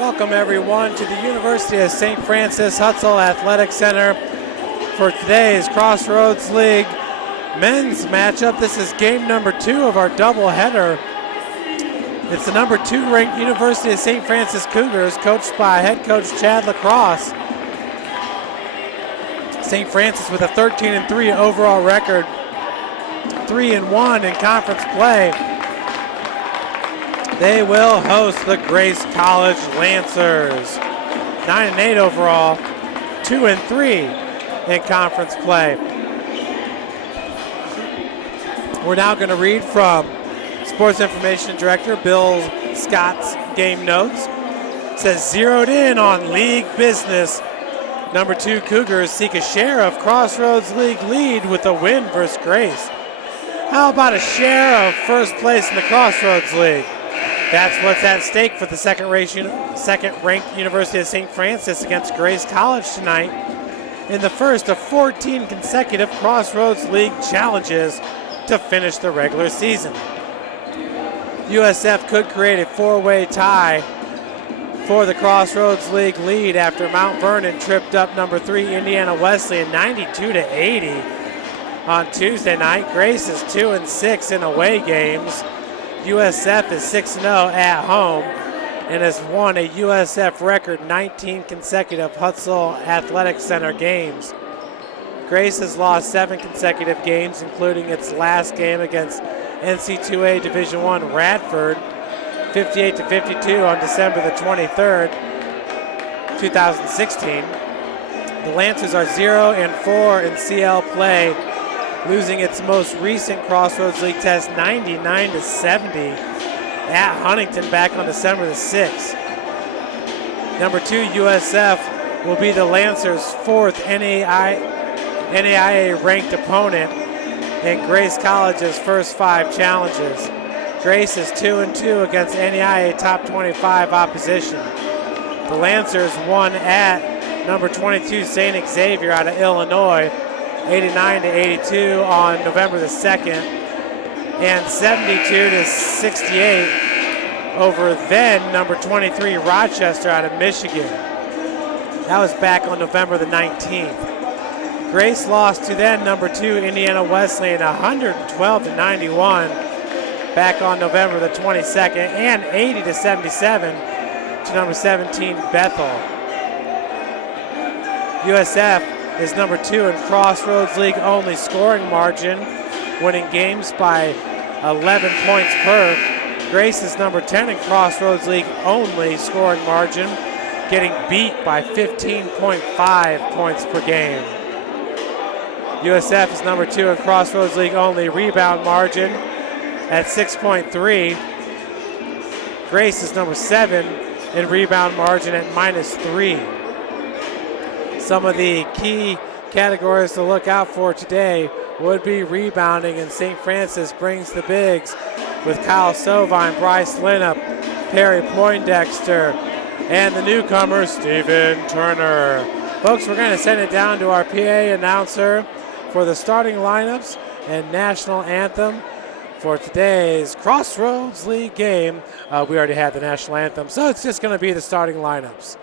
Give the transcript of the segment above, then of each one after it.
Welcome everyone to the University of St. Francis Hutzel Athletic Center for today's Crossroads League men's matchup. This is game number 2 of our doubleheader. It's the number 2 ranked University of St. Francis Cougars, coached by head coach Chad Lacrosse. St. Francis with a 13-3 overall record, 3-1 in conference play. They will host the Grace College Lancers. 9-8 overall, 2-3 in conference play. We're now going to read from Sports Information Director Bill Scott's game notes. It says, zeroed in on league business. Number 2 Cougars seek a share of Crossroads League lead with a win versus Grace. How about a share of first place in the Crossroads League? That's what's at stake for the second-ranked University of St. Francis against Grace College tonight in the first of 14 consecutive Crossroads League challenges to finish the regular season. USF could create a 4-way tie for the Crossroads League lead after Mount Vernon tripped up number 3 Indiana Wesleyan 92-80 on Tuesday night. Grace is 2-6 in away games. USF is 6-0 at home and has won a USF record 19 consecutive Hutzel Athletic Center games. Grace has lost 7 consecutive games, including its last game against NC2A Division I Radford, 58-52 on December the 23rd, 2016. The Lancers are 0-4 in CL play, losing its most recent Crossroads League test 99-70 at Huntington back on December the 6th. Number 2 USF will be the Lancers' 4th NAIA ranked opponent in Grace College's first 5 challenges. Grace is 2-2 against NAIA top 25 opposition. The Lancers won at number 22 St. Xavier out of Illinois 89-82 on November the 2nd, and 72-68 over then number 23 Rochester out of Michigan. That was back on November the 19th. Grace lost to then number 2 Indiana Wesleyan 112-91 back on November the 22nd, and 80-77 to number 17 Bethel. USF is number 2 in Crossroads League only scoring margin, winning games by 11 points per. Grace is number 10 in Crossroads League only scoring margin, getting beat by 15.5 points per game. USF is number 2 in Crossroads League only rebound margin at 6.3. Grace is number 7 in rebound margin at -3. Some of the key categories to look out for today would be rebounding, and St. Francis brings the bigs with Kyle Sovine, Bryce Lienhoop, Perry Poindexter, and the newcomer, Stephen Turner. Folks, we're going to send it down to our PA announcer for the starting lineups and national anthem for today's Crossroads League game. We already had the national anthem, so it's just going to be the starting lineups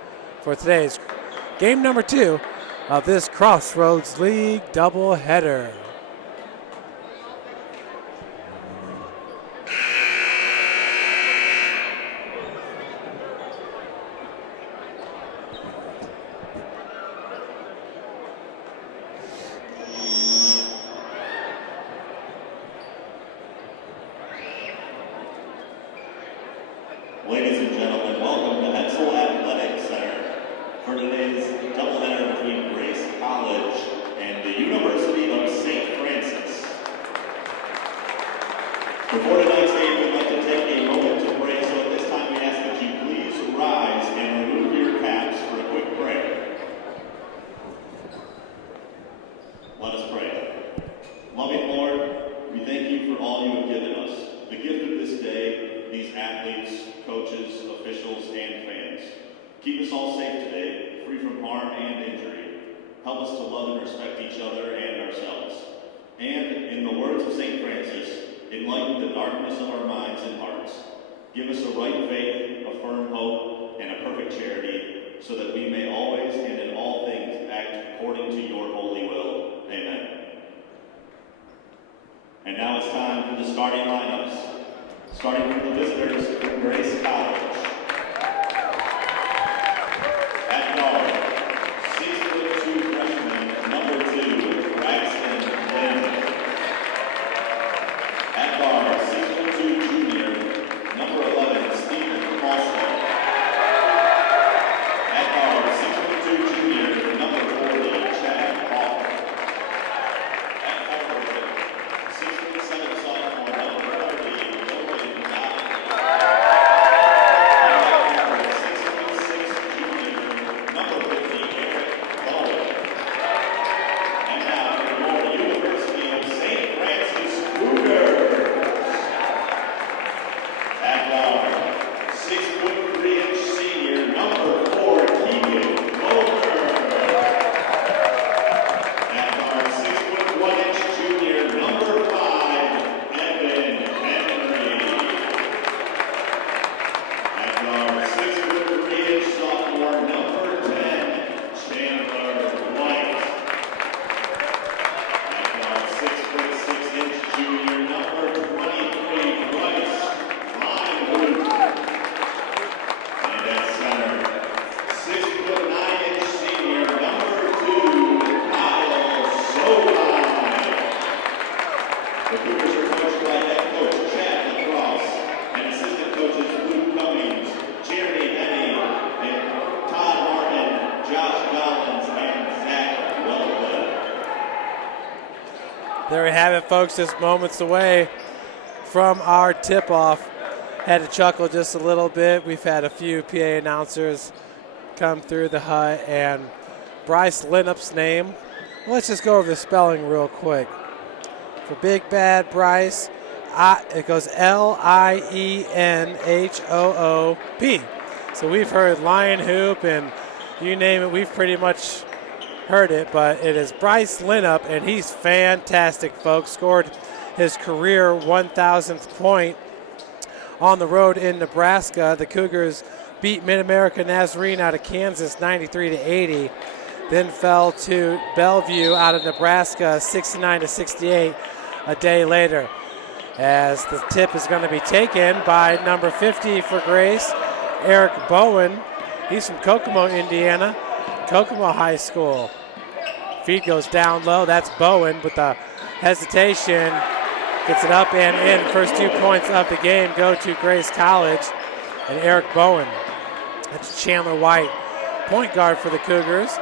for today's game number 2 of this Crossroads League doubleheader. Ladies and gentlemen, welcome to Hutzel Athletic Center for today's doubleheader between Grace College and the University of St. Francis. Before tonight's game, we'd like to take a moment to pray, so at this time we ask that you please rise and remove your caps for a quick prayer. Let us pray. Loving Lord, we thank you for all you have given us, the gift of this day, these athletes, coaches, officials, and fans. Keep us all safe today, free from harm and injury. Help us to love and respect each other and ourselves. And, in the words of St. Francis, enlighten the darkness of our minds and hearts. Give us a right faith, a firm hope, and a perfect charity, so that we may always and in all things act according to your holy will. Amen. And now it's time for the starting lineups. Starting from the visitors, Grace College. At guard, 6'2" freshman, number 2, Braxton Lienhoop. At guard, 6'2" junior, number 11, Stephen Paulson. At guard, 6'2" junior, number 40, Chad Hall. At forward, 6'7" sophomore, number 30, Logan Dodd. The Cougars are coached by head coach Chad Lacrosse and assistant coaches Luke Cummings, Jeremy Henny, and Todd Martin, Josh Collins, and Zach Wellwood. There we have it, folks, just moments away from our tip-off. Had to chuckle just a little bit. We've had a few PA announcers come through the hut, and Bryce Lienhoop's name. Let's just go over the spelling real quick. For Big Bad Bryce, it goes Lienhoop. So we've heard Lienhoop, and you name it, we've pretty much heard it, but it is Bryce Lienhoop, and he's fantastic, folks. Scored his career 1,000th point on the road in Nebraska. The Cougars beat Mid-America Nazarene out of Kansas 93-80. Then fell to Bellevue out of Nebraska 69-68 a day later. As the tip is going to be taken by number 50 for Grace, Eric Bowen. He's from Kokomo, Indiana, Kokomo High School. Feed goes down low. That's Bowen with the hesitation. Gets it up and in. First 2 points of the game go to Grace College and Eric Bowen. That's Chandler White, point guard for the Cougars.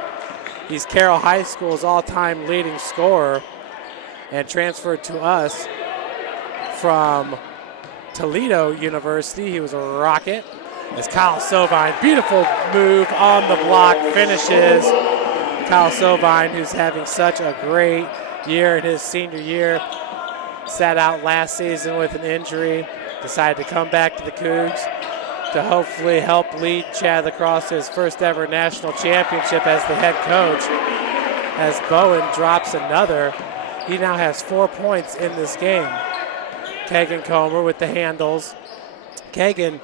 He's Carroll High School's all-time leading scorer and transferred to us from Toledo University. He was a Rocket. As Kyle Sovine, beautiful move on the block, finishes. Kyle Sovine, who's having such a great year in his senior year, sat out last season with an injury, decided to come back to the Cougs to hopefully help lead Chad Lacrosse to his first ever national championship as the head coach. As Bowen drops another, he now has 4 points in this game. Kegan Comer with the handles. Kegan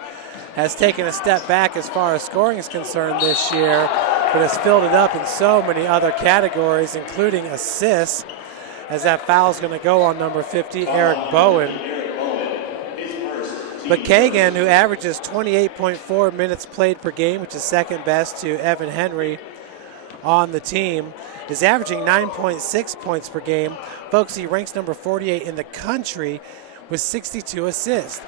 has taken a step back as far as scoring is concerned this year, but has filled it up in so many other categories, including assists, as that foul is going to go on number 50, Eric Bowen. But Kegan, who averages 28.4 minutes played per game, which is second best to Evan Henry on the team, is averaging 9.6 points per game. Folks, he ranks number 48 in the country with 62 assists.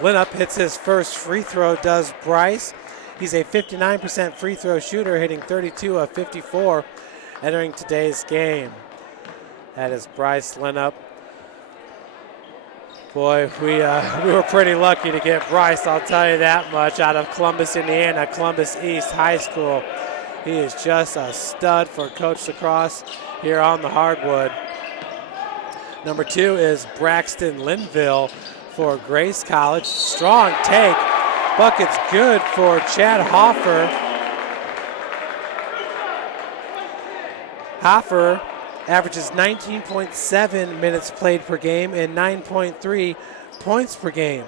Lienhoop hits his first free throw, does Bryce. He's a 59% free throw shooter, hitting 32 of 54 entering today's game. That is Bryce Lienhoop. Boy, we were pretty lucky to get Bryce, I'll tell you that much, out of Columbus, Indiana, Columbus East High School. He is just a stud for Coach Lacrosse here on the hardwood. Number 2 is Braxton Linville for Grace College. Strong take. Bucket's good for Chad Hoffer. Hoffer averages 19.7 minutes played per game and 9.3 points per game.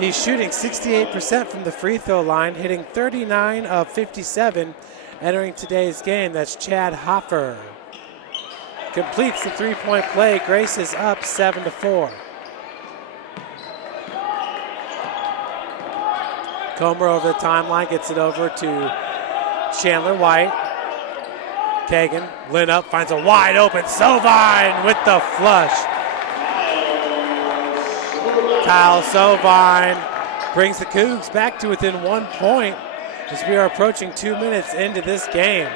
He's shooting 68% from the free throw line, hitting 39 of 57 entering today's game. That's Chad Hoffer. Completes the three-point play. Grace is up 7-4. Comer over the timeline, gets it over to Chandler White. Kegan, Lienhoop finds a wide open Sovine with the flush. Kyle Sovine brings the Cougs back to within 1 point as we are approaching 2 minutes into this game.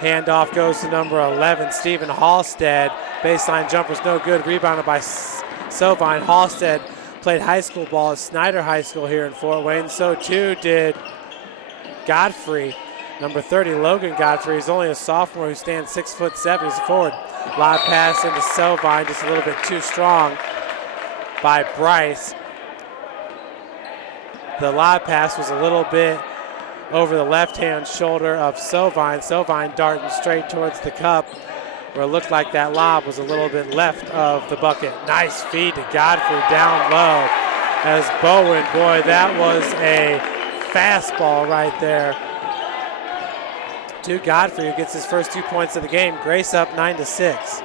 Handoff goes to number 11, Stephen Halstead. Baseline jumper's no good, rebounded by Sovine. Halstead played high school ball at Snyder High School here in Fort Wayne. So too did Godfrey. Number 30, Logan Godfrey, is only a sophomore who stands 6'7". He's a forward. Live pass into Sovine, just a little bit too strong by Bryce. The live pass was a little bit over the left-hand shoulder of Sovine. Sovine darting straight towards the cup, where it looked like that lob was a little bit left of the bucket. Nice feed to Godfrey down low as Bowen, boy, that was a fastball right there to Godfrey, who gets his first 2 points of the game. Grace up 9-6.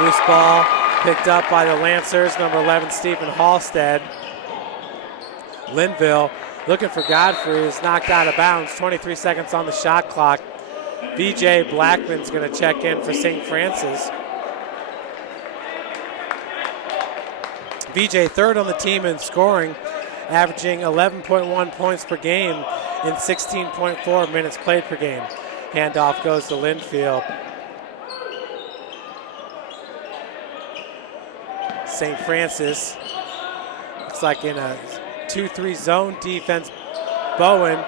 Loose ball picked up by the Lancers, number 11, Stephen Halstead. Linville looking for Godfrey, is knocked out of bounds. 23 seconds on the shot clock. VJ Blackman's going to check in for St. Francis. VJ third on the team in scoring, averaging 11.1 points per game in 16.4 minutes played per game. Handoff goes to Linfield. St. Francis looks like in a 2-3 zone defense. Bowen,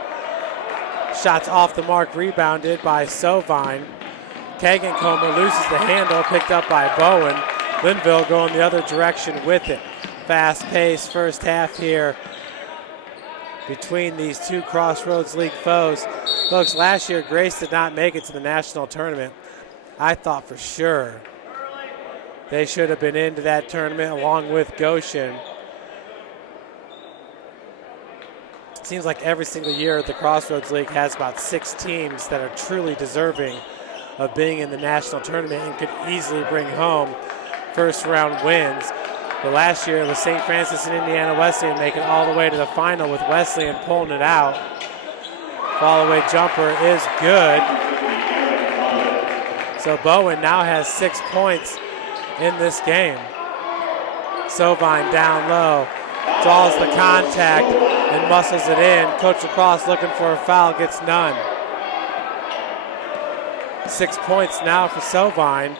shots off the mark, rebounded by Sovine. Kegan Comer loses the handle, picked up by Bowen. Linville going the other direction with it. Fast-paced first half here between these two Crossroads League foes. Folks, last year Grace did not make it to the national tournament. I thought for sure they should have been into that tournament along with Goshen. It seems like every single year the Crossroads League has about 6 teams that are truly deserving of being in the national tournament and could easily bring home first round wins. But last year it was St. Francis and Indiana Wesleyan making all the way to the final, with Wesleyan pulling it out. Follow-away jumper is good. So Bowen now has 6 points in this game. Sovine down low, draws the contact and muscles it in. Coach Lacrosse looking for a foul, gets none. 6 points now for Sovine.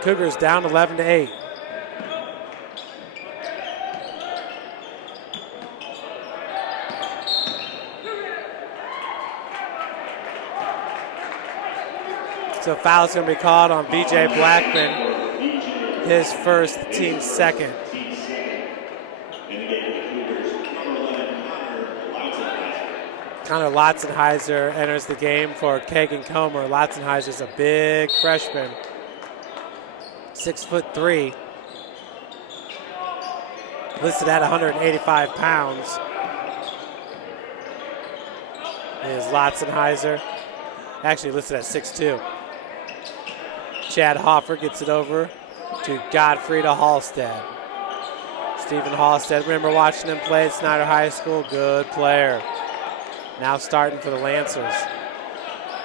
Cougars down 11-8. So foul's going to be called on VJ Blackman, his first, team second. Connor Lotzenheiser enters the game for Kegan Comer. Lotzenheiser's a big freshman, 6'3", listed at 185 pounds. Is Lotzenheiser, actually listed at 6'2". Chad Hoffer gets it over to Godfrey to Halstead. Stephen Halstead, remember watching him play at Snyder High School? Good player. Now starting for the Lancers.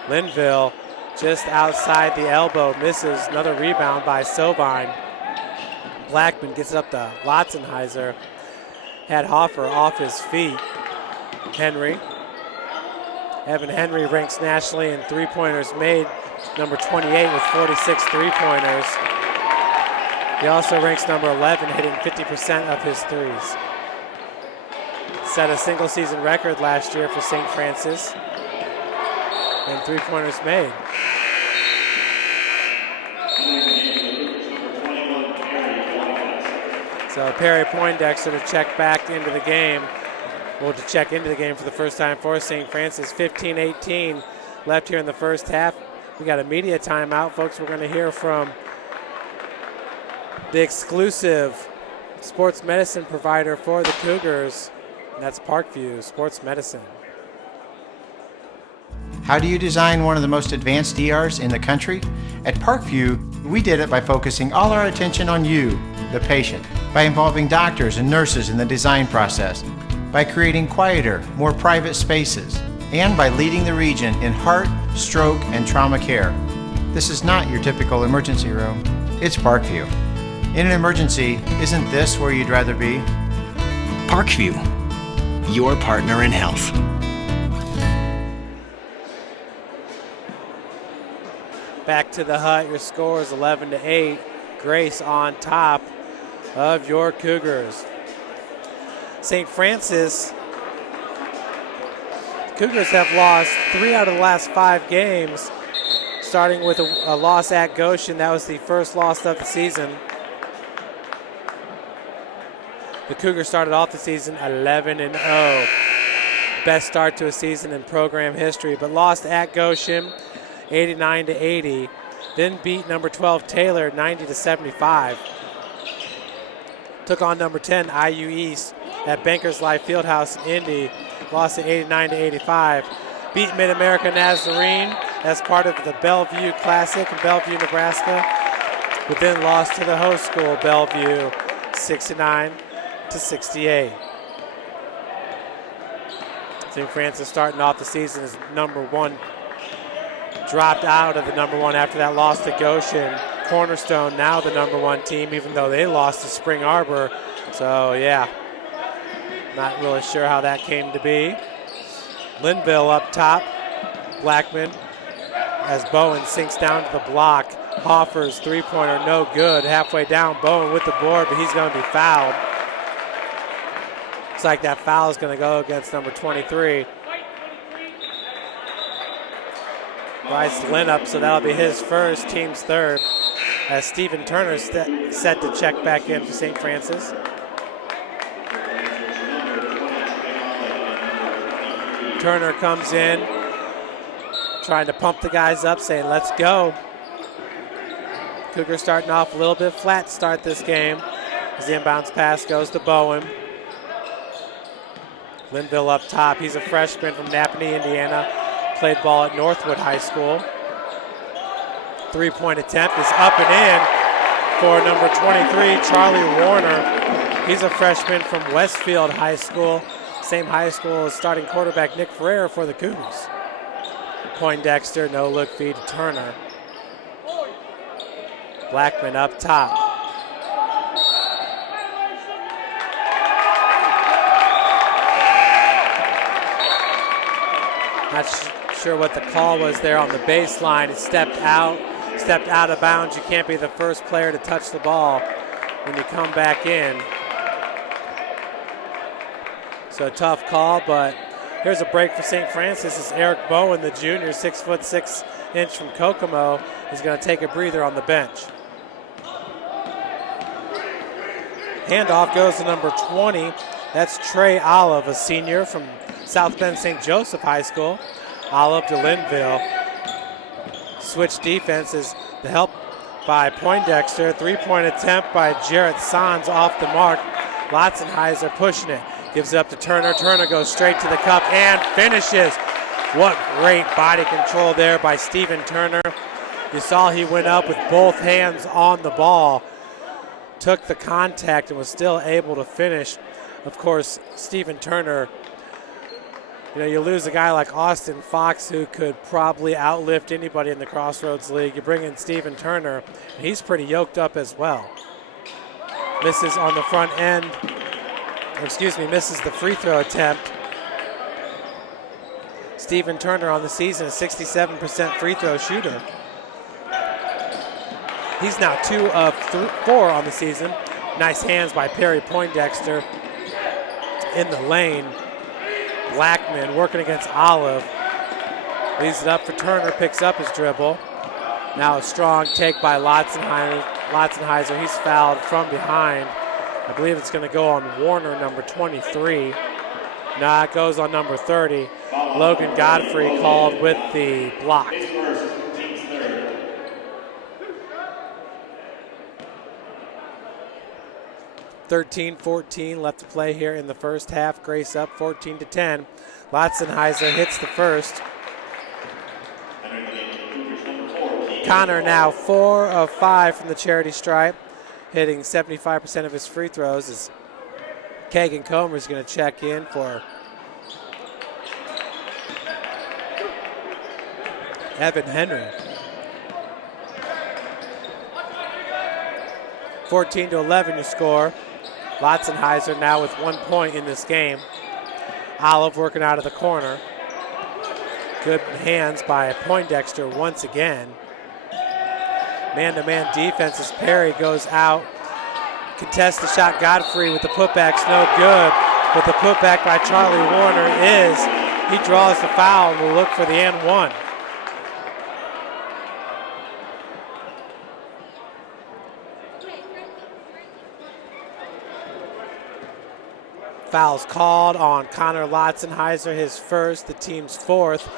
Linville just outside the elbow, misses. Another rebound by Sovine. Blackman gets it up to Lotzenheiser. Had Hoffer off his feet. Henry. Evan Henry ranks nationally in three-pointers made, number 28 with 46 three-pointers. He also ranks number 11, hitting 50% of his threes. Set a single-season record last year for St. Francis in three-pointers made. So Perry Poindexter to check back into the game. Well, to check into the game for the first time for St. Francis. 15-18 left here in the first half. We got a media timeout, folks. We're going to hear from the exclusive sports medicine provider for the Cougars, and that's Parkview Sports Medicine. How do you design one of the most advanced ERs in the country? At Parkview, we did it by focusing all our attention on you, the patient, by involving doctors and nurses in the design process, by creating quieter, more private spaces, and by leading the region in heart, stroke, and trauma care. This is not your typical emergency room. It's Parkview. In an emergency, isn't this where you'd rather be? Parkview, your partner in health. Back to the hut, your score is 11-8. Grace on top of your Cougars. St. Francis, Cougars have lost 3 out of the last 5 games, starting with a loss at Goshen. That was the first loss of the season. The Cougars started off the season 11-0. Best start to a season in program history, but lost at Goshen 89-80. Then beat number 12 Taylor 90-75. Took on number 10 IU East at Bankers Life Fieldhouse in Indy. Lost at 89-85. Beat Mid-America Nazarene as part of the Bellevue Classic in Bellevue, Nebraska. But then lost to the host school, Bellevue, 69-68. St. Francis starting off the season as number 1. Dropped out of the number 1 after that loss to Goshen. Cornerstone now the number 1 team, even though they lost to Spring Arbor. So yeah, not really sure how that came to be. Linville up top. Blackman as Bowen sinks down to the block. Hoffer's three-pointer no good. Halfway down, Bowen with the board, but he's going to be fouled. Looks like that foul is going to go against number 23. Bryce Lienhoop, so that'll be his first, team's third, as Stephen Turner set to check back in for St. Francis. Turner comes in, trying to pump the guys up, saying, let's go. Cougars starting off a little bit flat to start this game, as the inbounds pass goes to Bowen. Linville up top. He's a freshman from Napanee, Indiana. Played ball at Northwood High School. Three-point attempt is up and in for number 23, Charlie Warner. He's a freshman from Westfield High School. Same high school as starting quarterback Nick Ferrer for the Cougars. Poindexter, no-look feed to Turner. Blackman up top. Not sure what the call was there on the baseline. It stepped out of bounds. You can't be the first player to touch the ball when you come back in. So a tough call, but here's a break for St. Francis as Eric Bowen, the junior, 6'6" from Kokomo, is going to take a breather on the bench. Handoff goes to number 20. That's Trey Olive, a senior from South Bend St. Joseph High School. Olive to Linville. Switch defense is the help by Poindexter. Three-point attempt by Jarrett Sanz off the mark. Lotzenheiser pushing it. Gives it up to Turner. Turner goes straight to the cup and finishes. What great body control there by Stephen Turner. You saw he went up with both hands on the ball. Took the contact and was still able to finish. Of course, Stephen Turner, you lose a guy like Austin Fox who could probably outlift anybody in the Crossroads League. You bring in Stephen Turner, and he's pretty yoked up as well. Misses on the front end. Misses the free throw attempt. Stephen Turner on the season, a 67% free throw shooter. He's now 2 of 4 on the season. Nice hands by Perry Poindexter in the lane. Blackman working against Olive. Leaves it up for Turner, picks up his dribble. Now a strong take by Lotzenheiser. He's fouled from behind. I believe it's going to go on Warner, number 23. Nah, it goes on number 30. Logan Godfrey called with the block. 13-14 left to play here in the first half. Grace up 14-10. Lotzenheiser hits the first. Comer now 4 of 5 from the charity stripe, hitting 75% of his free throws as Kegan Comer is going to check in for Evan Henry. 14-11 your score. Lotzenheiser now with 1 point in this game. Olive working out of the corner. Good hands by Poindexter once again. Man-to-man defense as Perry goes out. Contests the shot. Godfrey with the putback's no good. But the putback by Charlie Warner is. He draws the foul and will look for the and one. Foul's called on Connor Lotzenheiser, his first, the team's fourth,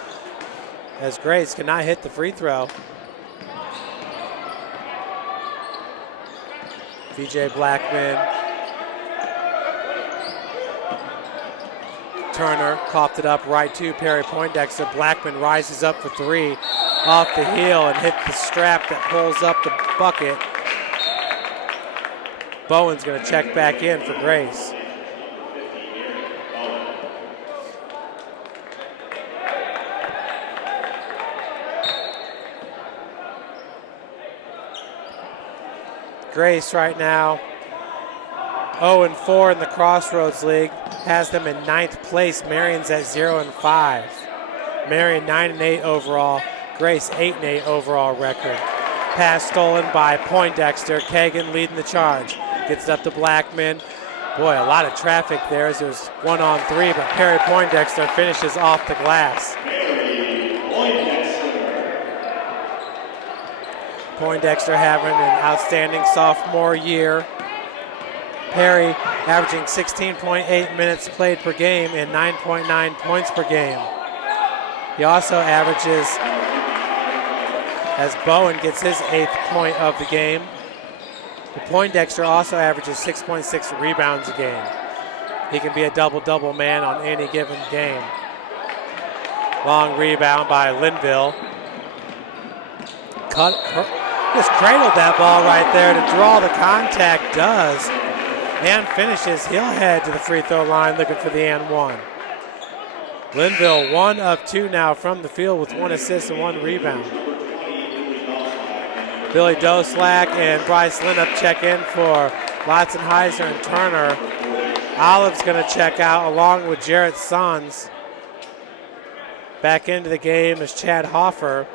as Grace cannot hit the free throw. VJ Blackman. Turner coughed it up right to Perry Poindexter. Blackman rises up for three off the heel and hit the strap that pulls up the bucket. Bowen's going to check back in for Grace. Grace right now 0-4 in the Crossroads League, has them in 9th place. Marion's at 0-5. Marion 9-8 overall. Grace 8-8 overall record. Pass stolen by Poindexter. Kegan leading the charge. Gets it up to Blackman. Boy, a lot of traffic there as there's 1-on-3, but Perry Poindexter finishes off the glass. Poindexter having an outstanding sophomore year. Perry averaging 16.8 minutes played per game and 9.9 points per game. He also averages, as Bowen gets his 8th point of the game, Poindexter also averages 6.6 rebounds a game. He can be a double-double man on any given game. Long rebound by Linville. Just cradled that ball right there to draw the contact, does, and finishes. He'll head to the free throw line looking for the and one. Linville 1 of 2 now from the field with 1 assist and 1 rebound. Billy Doslack and Bryce Lienhoop check in for Lotzenheiser and Turner. Olive's going to check out along with Jarrett Sons. Back into the game is Chad Hoffer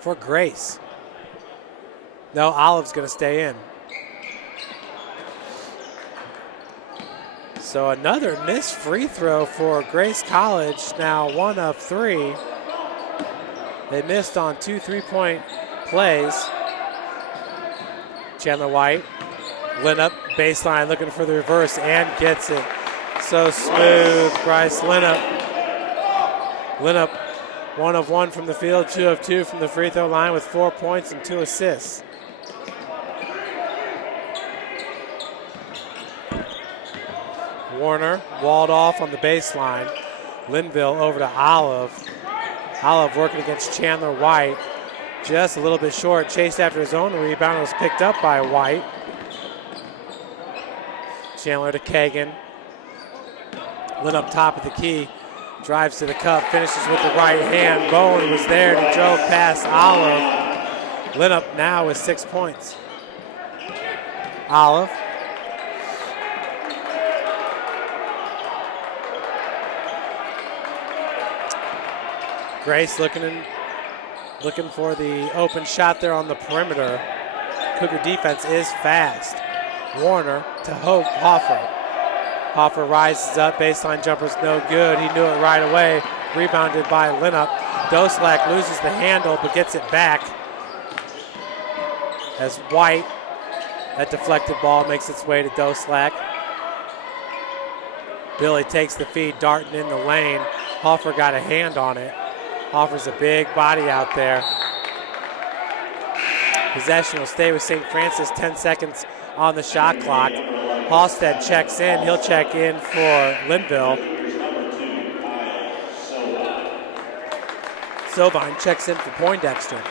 for Grace. No, Olive's going to stay in. So another missed free throw for Grace College, now 1 of 3. They missed on 2 3-point plays. Chandler White, Lienhoop, baseline looking for the reverse and gets it. So smooth, Bryce Lienhoop. Lienhoop 1 of 1 from the field, 2 of 2 from the free throw line with 4 points and 2 assists. Warner walled off on the baseline. Linville over to Olive. Olive working against Chandler White. Just a little bit short. Chased after his own rebound. Was picked up by White. Chandler to Kegan. Lit up top of the key. Drives to the cup. Finishes with the right hand. Bowen was there and he drove past Olive. Lienhoop now with 6 points. Olive. Grace looking for the open shot there on the perimeter. Cougar defense is fast. Warner to Hoffer. Hoffer rises up, baseline jumper's no good. He knew it right away. Rebounded by Lienhoop. Doslack loses the handle but gets it back. As White, that deflected ball makes its way to Doslack. Billy takes the feed, darting in the lane. Hoffer got a hand on it. Offers a big body out there. Possession will stay with St. Francis, 10 seconds on the shot clock. Halstead checks in. He'll check in for Linville. Sovine checks in for Poindexter.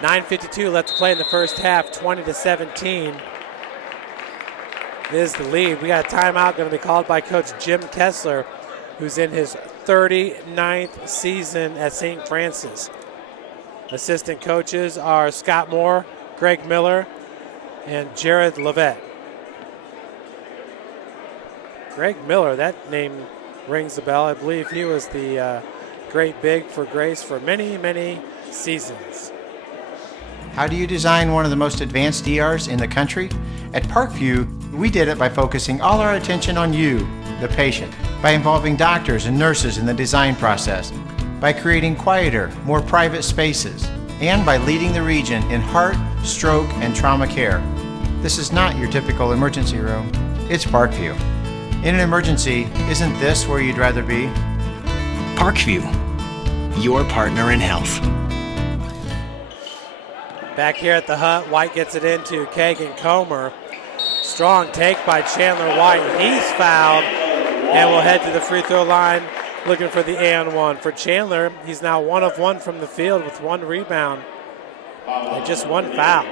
9:52 left to play in the first half, 20-17 is the lead. We got a timeout going to be called by Coach Jim Kessler, who's in his 39th season at St. Francis. Assistant coaches are Scott Moore, Greg Miller, and Jared Levette. Greg Miller, that name rings a bell. I believe he was the great big for Grace for many, many seasons. How do you design one of the most advanced ERs in the country? At Parkview, we did it by focusing all our attention on you, the patient, by involving doctors and nurses in the design process, by creating quieter, more private spaces, and by leading the region in heart, stroke, and trauma care. This is not your typical emergency room. It's Parkview. In an emergency, isn't this where you'd rather be? Parkview, your partner in health. Back here at the hut, White gets it into Kegan Comer. Strong take by Chandler White. He's fouled and will head to the free throw line looking for the and-1. For Chandler, he's now 1 of 1 from the field with 1 rebound and just 1 foul.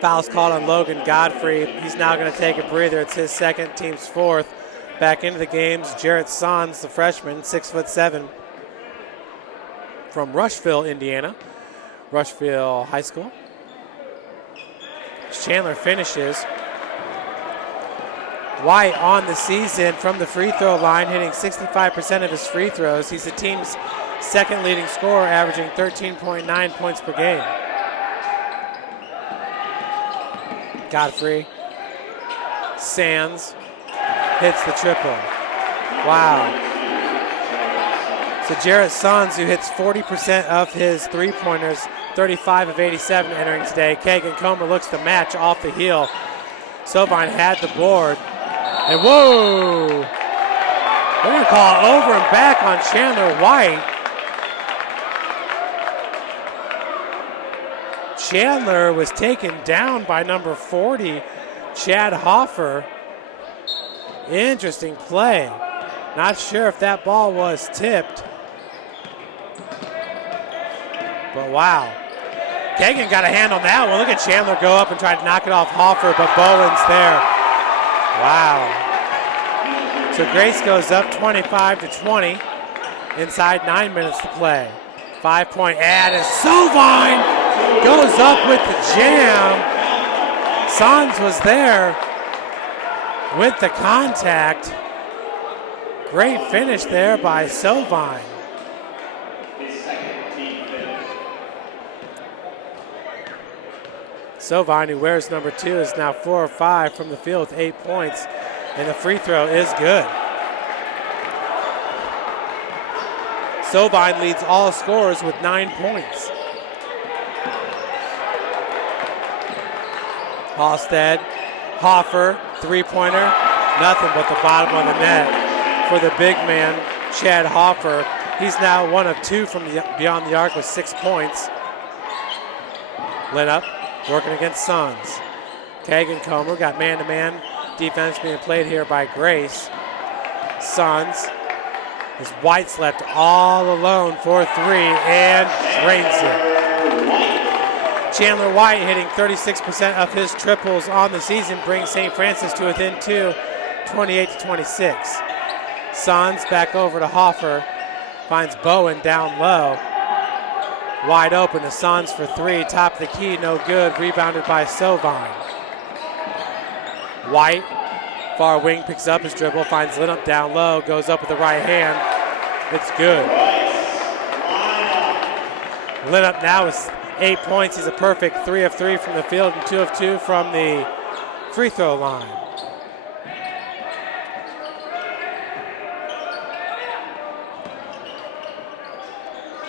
Foul's called on Logan Godfrey. He's now going to take a breather. It's his second, team's 4th. Back into the games, Jarrett Sons, the freshman, 6'7", from Rushville, Indiana. Rushville High School. Chandler finishes. White on the season from the free throw line, hitting 65% of his free throws. He's the team's second leading scorer, averaging 13.9 points per game. Godfrey. Sands hits the triple. Wow. So Jarrett Sons, who hits 40% of his three-pointers, 35 of 87 entering today. Kegan Comer looks to match off the heel. Sovine had the board. And whoa! They're going to call it over and back on Chandler White. Chandler was taken down by number 40, Chad Hoffer. Interesting play. Not sure if that ball was tipped. But wow. Kegan got a hand on that one. Look at Chandler go up and try to knock it off Hoffer, but Bowen's there. Wow. So Grace goes up 25-20 inside 9 minutes to play. 5-point ad as Sovine goes up with the jam. Sons was there with the contact. Great finish there by Sovine. Sovine, who wears number 2, is now 4 of 5 from the field with 8 points, and the free throw is good. Sovine leads all scorers with 9 points. Halstead, Hoffer, three-pointer, nothing but the bottom of the net for the big man, Chad Hoffer. He's now 1 of 2 from beyond the arc with 6 points. Lienhoop working against Sons. Kegan Comer got man-to-man defense being played here by Grace. Sons, his White's left all alone for 3 and drains it. Chandler White hitting 36% of his triples on the season brings St. Francis to within 2, 28-26. Sons back over to Hoffer, finds Bowen down low. Wide open to Sons for 3, top of the key, no good, rebounded by Sovine. White, far wing, picks up his dribble, finds Lienhoop down low, goes up with the right hand. It's good. Lienhoop now is 8 points. He's a perfect 3 of 3 from the field and 2 of 2 from the free throw line.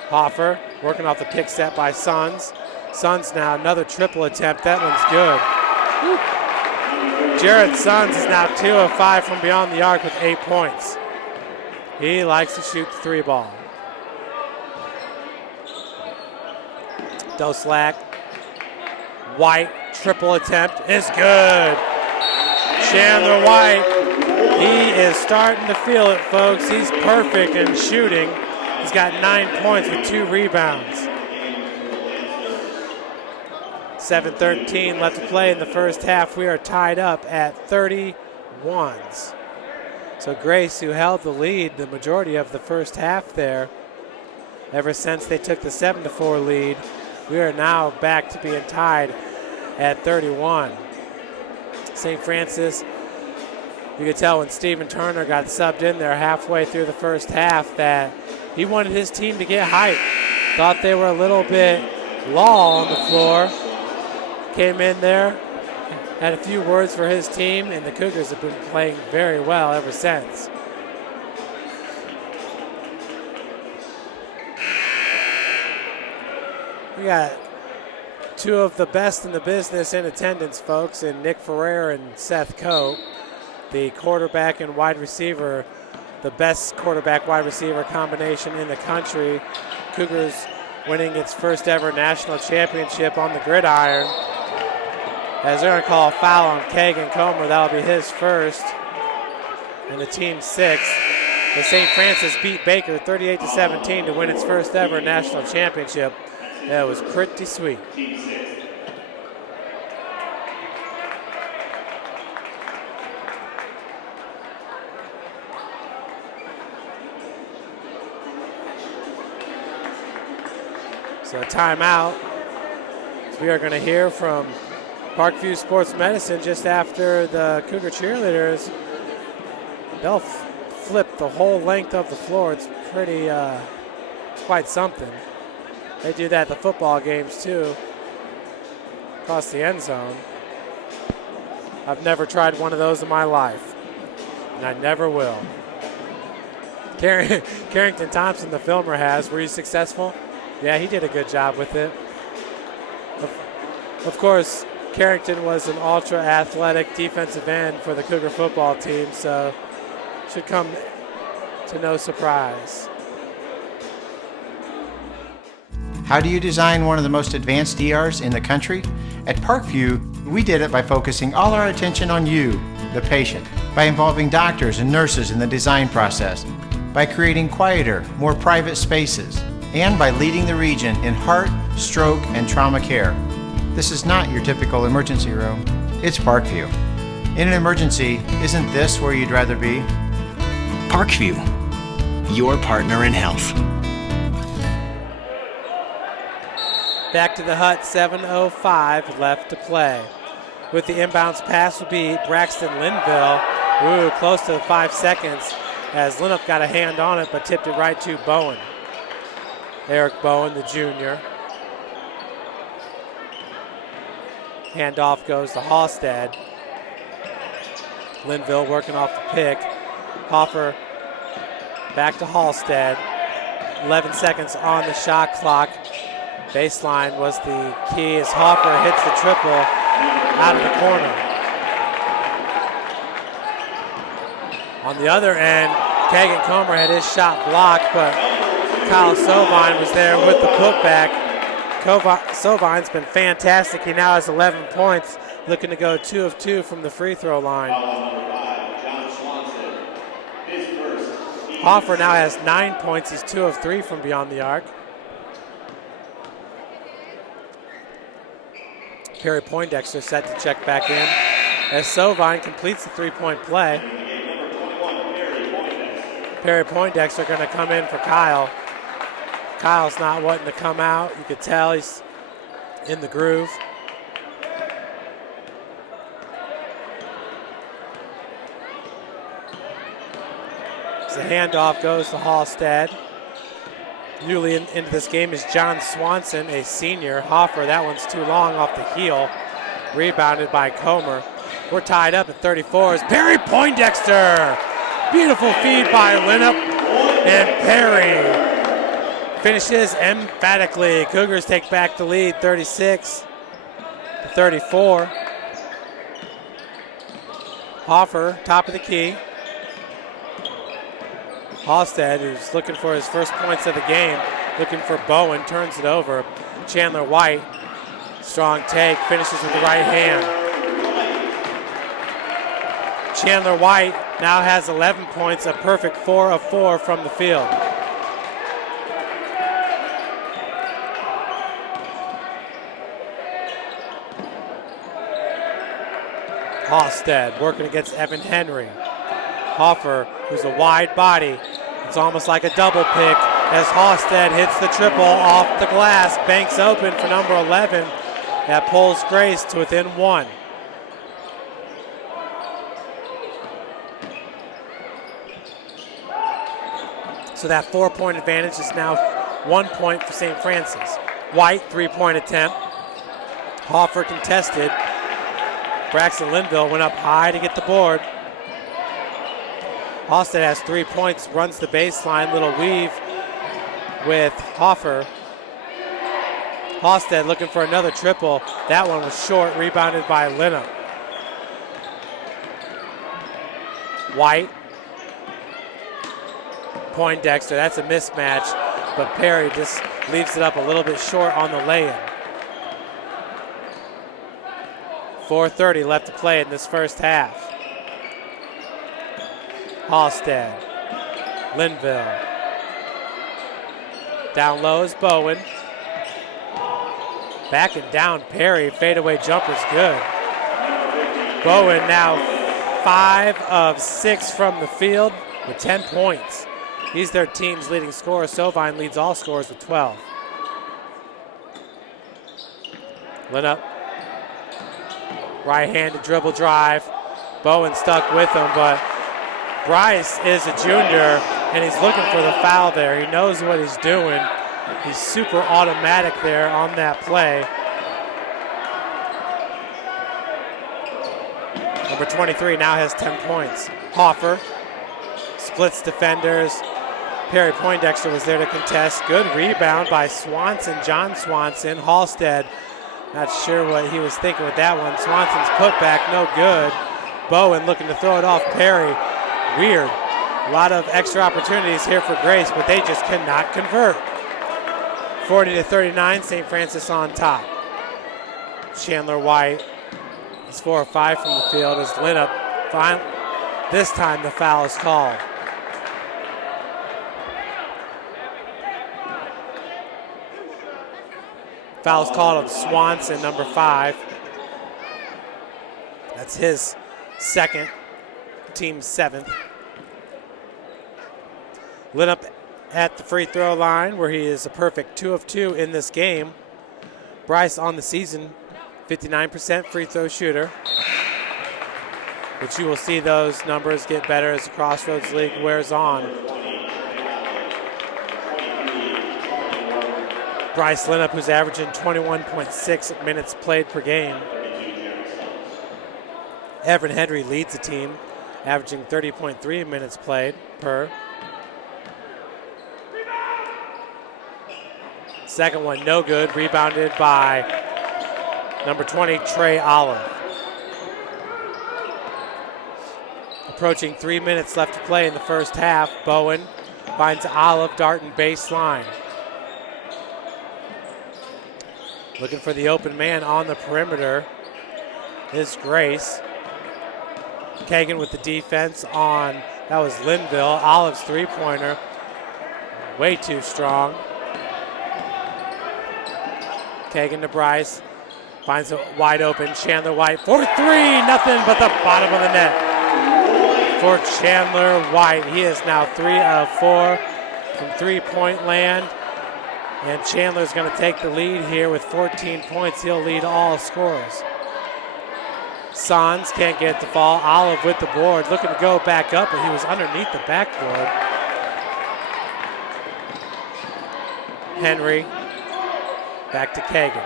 Hoffer working off the pick set by Sons. Sons now another triple attempt. That one's good. Woo. Jarrett Sons is now 2 of 5 from beyond the arc with 8 points. He likes to shoot the 3 ball. Doslak. White, triple attempt is good. Chandler White, he is starting to feel it, folks. He's perfect in shooting. He's got 9 points with 2 rebounds. 7:13 left to play in the first half. We are tied up at 31s. So Grace, who held the lead the majority of the first half there, ever since they took the 7-4 lead, we are now back to being tied at 31. St. Francis, you could tell when Stephen Turner got subbed in there halfway through the first half that he wanted his team to get hype. Thought they were a little bit low on the floor. Came in there, had a few words for his team, and the Cougars have been playing very well ever since. We got two of the best in the business in attendance, folks, in Nick Ferrer and Seth Coe, the quarterback and wide receiver, the best quarterback-wide receiver combination in the country. Cougars winning its first ever national championship on the gridiron. As they're going to call a foul on Kegan Comer, that'll be his first, and the team's sixth. The St. Francis beat Baker 38-17 to win its first ever national championship. That was pretty sweet. So a timeout. We are going to hear from Parkview Sports Medicine just after the Cougar cheerleaders. They'll flip the whole length of the floor. It's pretty, quite something. They do that at the football games too, across the end zone. I've never tried one of those in my life, and I never will. Carrington Thompson, the filmer, has. Were you successful? Yeah, he did a good job with it. Of course, Carrington was an ultra-athletic defensive end for the Cougar football team, so should come to no surprise. How do you design one of the most advanced ERs in the country? At Parkview, we did it by focusing all our attention on you, the patient, by involving doctors and nurses in the design process, by creating quieter, more private spaces, and by leading the region in heart, stroke, and trauma care. This is not your typical emergency room. It's Parkview. In an emergency, isn't this where you'd rather be? Parkview, your partner in health. Back to the hut, 7:05 left to play. With the inbounds pass will be Braxton Linville. Ooh, close to 5 seconds as Lienhoop got a hand on it but tipped it right to Bowen. Eric Bowen, the junior. Handoff goes to Halstead. Linville working off the pick. Hoffer back to Halstead. 11 seconds on the shot clock. Baseline was the key as Hoffer hits the triple out of the corner. On the other end, Kegan Comer had his shot blocked, but Kyle Sovine was there with the putback. Sovine's been fantastic. He now has 11 points, looking to go 2 of 2 from the free throw line. Hoffer now has 9 points. He's 2 of 3 from beyond the arc. Perry Poindexter set to check back in as Sovine completes the three-point play. Perry Poindexter going to come in for Kyle. Kyle's not wanting to come out. You could tell he's in the groove. So the handoff goes to Halstead. Newly into this game is John Swanson, a senior. Hoffer, that one's too long off the heel. Rebounded by Comer. We're tied up at 34 as Perry Poindexter. Beautiful feed by Lienhoop, and Perry finishes emphatically. Cougars take back the lead, 36-34. Hoffer, top of the key. Halstead, who's looking for his first points of the game, looking for Bowen, turns it over. Chandler White, strong take, finishes with the right hand. Chandler White now has 11 points, a perfect 4 of 4 from the field. Halstead working against Evan Henry. Hoffer, who's a wide body. It's almost like a double pick as Halstead hits the triple off the glass, banks open for number 11. That pulls Grace to within 1. So that 4-point advantage is now 1 point for St. Francis. White, 3-point attempt. Hoffer contested. Braxton Linville went up high to get the board. Halstead has 3 points, runs the baseline, little weave with Hoffer. Halstead looking for another triple. That one was short, rebounded by Lienhoop. White. Poindexter, that's a mismatch, but Perry just leaves it up a little bit short on the lay-in. 4:30 left to play in this first half. Halstead, Linville. Down low is Bowen. Backing down Perry, fadeaway jumper's good. Bowen now 5 of 6 from the field with 10 points. He's their team's leading scorer. Sovine leads all scorers with 12. Lienhoop. Right-handed dribble drive. Bowen stuck with him, but Bryce is a junior, and he's looking for the foul there. He knows what he's doing. He's super automatic there on that play. Number 23 now has 10 points. Hoffer splits defenders. Perry Poindexter was there to contest. Good rebound by Swanson, John Swanson. Halstead, not sure what he was thinking with that one. Swanson's putback, no good. Bowen looking to throw it off Perry. Weird. A lot of extra opportunities here for Grace, but they just cannot convert. 40-39, St. Francis on top. Chandler White is 4 of 5 from the field as Lienhoop. This time the foul is called. Foul's called on Swanson, number 5. That's his second, team's 7th. Lienhoop at the free throw line where he is a perfect 2 of 2 in this game. Bryce on the season, 59% free throw shooter, which you will see those numbers get better as the Crossroads League wears on. Bryce Lienhoop, who's averaging 21.6 minutes played per game. Evan Henry leads the team, averaging 30.3 minutes played per. Second one, no good, rebounded by number 20, Trey Olive. Approaching 3 minutes left to play in the first half. Bowen finds Olive darting baseline. Looking for the open man on the perimeter is Grace. Kegan with the defense on, that was Linville. Olive's three-pointer, way too strong. Kegan to Bryce, finds it wide open. Chandler White for 3, nothing but the bottom of the net for Chandler White. He is now 3 of 4 from three-point land. And Chandler's going to take the lead here with 14 points. He'll lead all scorers. Sons can't get it to fall. Olive with the board, looking to go back up, but he was underneath the backboard. Henry, back to Kegan.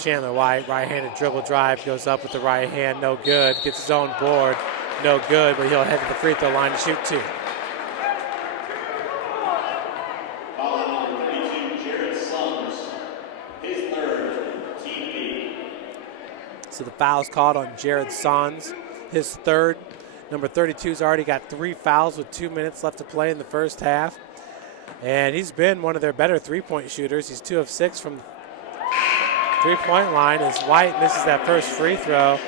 Chandler White, right-handed dribble drive, goes up with the right hand, no good. Gets his own board, no good, but he'll head to the free throw line to shoot 2. So the foul's called on Jared Sons, his third. Number 32's already got 3 fouls with 2 minutes left to play in the first half. And he's been one of their better three-point shooters. He's 2 of 6 from three-point line as White misses that first free throw.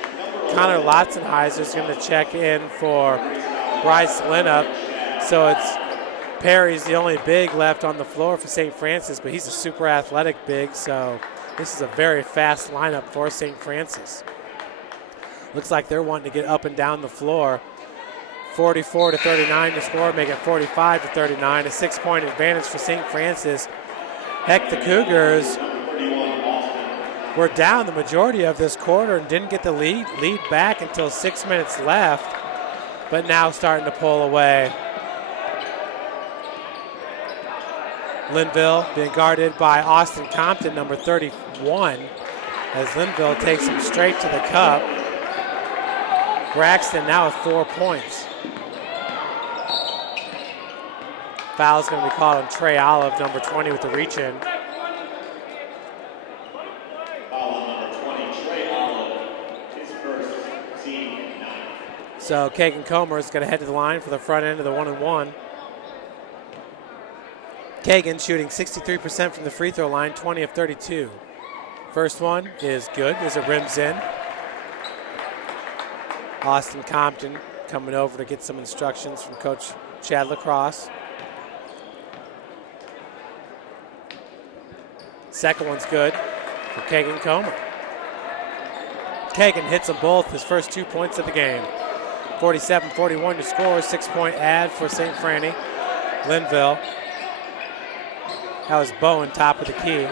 Connor Lotzenheiser is going to check in for Bryce Lienhoop. So it's Perry's the only big left on the floor for St. Francis, but he's a super athletic big, so this is a very fast lineup for St. Francis. Looks like they're wanting to get up and down the floor. 44-39 to score, make it 45-39, a 6-point advantage for St. Francis. Heck, the Cougars were down the majority of this quarter and didn't get the lead back until 6 minutes left, but now starting to pull away. Linville being guarded by Austin Compton, number 31, as Linville takes him straight to the cup. Braxton now with 4 points. Foul is going to be called on Trey Olive, number 20, with the reach-in. So Kegan Comer is going to head to the line for the front end of the 1-and-1. Kegan shooting 63% from the free throw line, 20 of 32. First one is good as it rims in. Austin Compton coming over to get some instructions from Coach Chad Lacrosse. Second one's good for Kegan Comer. Kegan hits them both, his first 2 points of the game. 47-41 to score, 6-point ad for St. Franny. Linville. That was Bowen, top of the key.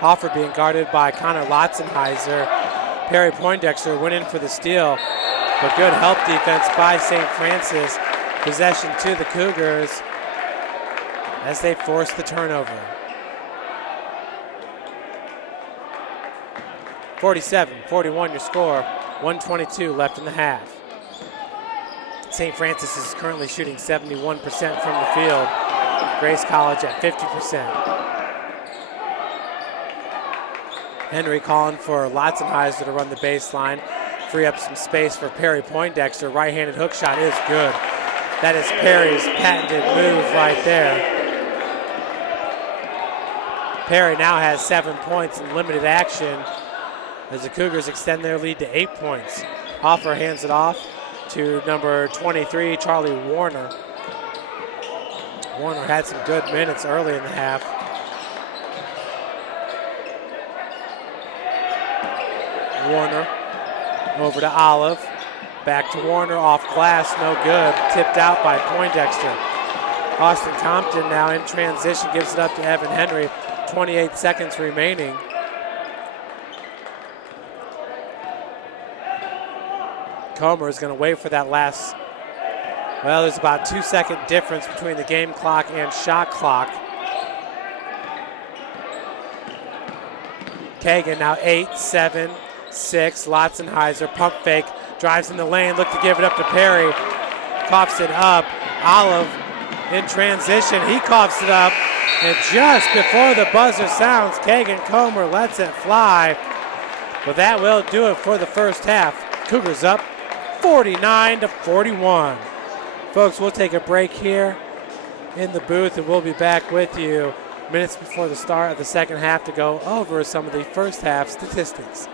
Hoffer being guarded by Connor Lotzenheiser. Perry Poindexter went in for the steal, but good help defense by St. Francis. Possession to the Cougars as they force the turnover. 47-41 your score, 1:22 left in the half. St. Francis is currently shooting 71% from the field. Grace College at 50%. Henry calling for Lotzenheiser to run the baseline, free up some space for Perry Poindexter. Right-handed hook shot is good. That is Perry's patented move right there. Perry now has 7 points in limited action as the Cougars extend their lead to 8 points. Hoffer hands it off to number 23, Charlie Warner. Warner had some good minutes early in the half. Warner over to Olive. Back to Warner, off glass, no good. Tipped out by Poindexter. Austin Compton now in transition, gives it up to Evan Henry. 28 seconds remaining. Comer is going to wait for that last. Well, there's about 2-second difference between the game clock and shot clock. Kegan now 8, 7, 6. Lotzenheiser, pump fake, drives in the lane, look to give it up to Perry. Coughs it up. Olive in transition, he coughs it up. And just before the buzzer sounds, Kegan Comer lets it fly. But that will do it for the first half. Cougars up 49-41. Folks, we'll take a break here in the booth and we'll be back with you minutes before the start of the second half to go over some of the first half statistics.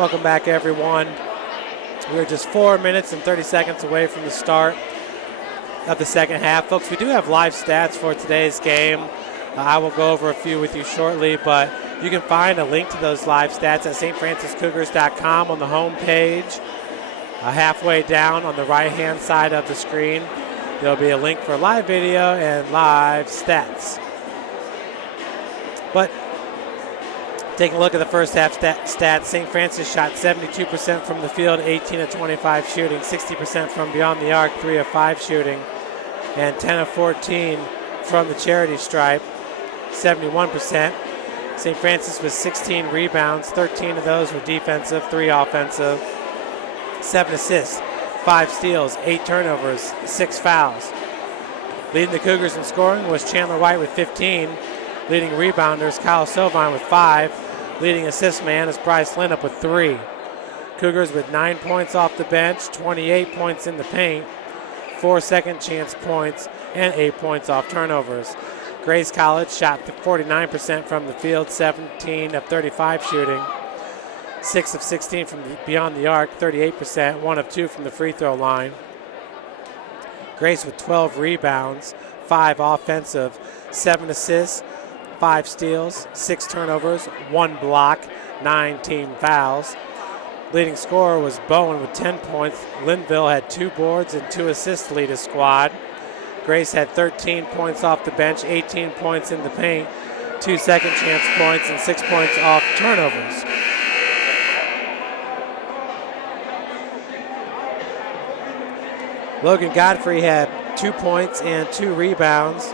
Welcome back, everyone. We're just 4 minutes and 30 seconds away from the start of the second half. Folks, we do have live stats for today's game. I will go over a few with you shortly, but you can find a link to those live stats at stfranciscougars.com on the home page. Halfway down on the right-hand side of the screen, there'll be a link for live video and live stats. But taking a look at the first half stats, St. Francis shot 72% from the field, 18 of 25 shooting, 60% from beyond the arc, 3 of 5 shooting, and 10 of 14 from the charity stripe, 71%. St. Francis with 16 rebounds, 13 of those were defensive, 3 offensive, 7 assists, 5 steals, 8 turnovers, 6 fouls. Leading the Cougars in scoring was Chandler White with 15. Leading rebounders, Kyle Sovine with 5. Leading assist man is Bryce Lienhoop with 3. Cougars with 9 points off the bench, 28 points in the paint, 4 second chance points, and 8 points off turnovers. Grace College shot 49% from the field, 17 of 35 shooting, 6 of 16 from beyond the arc, 38%, 1 of 2 from the free throw line. Grace with 12 rebounds, 5 offensive, 7 assists, 5 steals, 6 turnovers, 1 block, 9 team fouls. Leading scorer was Bowen with 10 points. Linville had 2 boards and 2 assists to lead his squad. Grace had 13 points off the bench, 18 points in the paint, 2 second chance points, and 6 points off turnovers. Logan Godfrey had 2 points and 2 rebounds.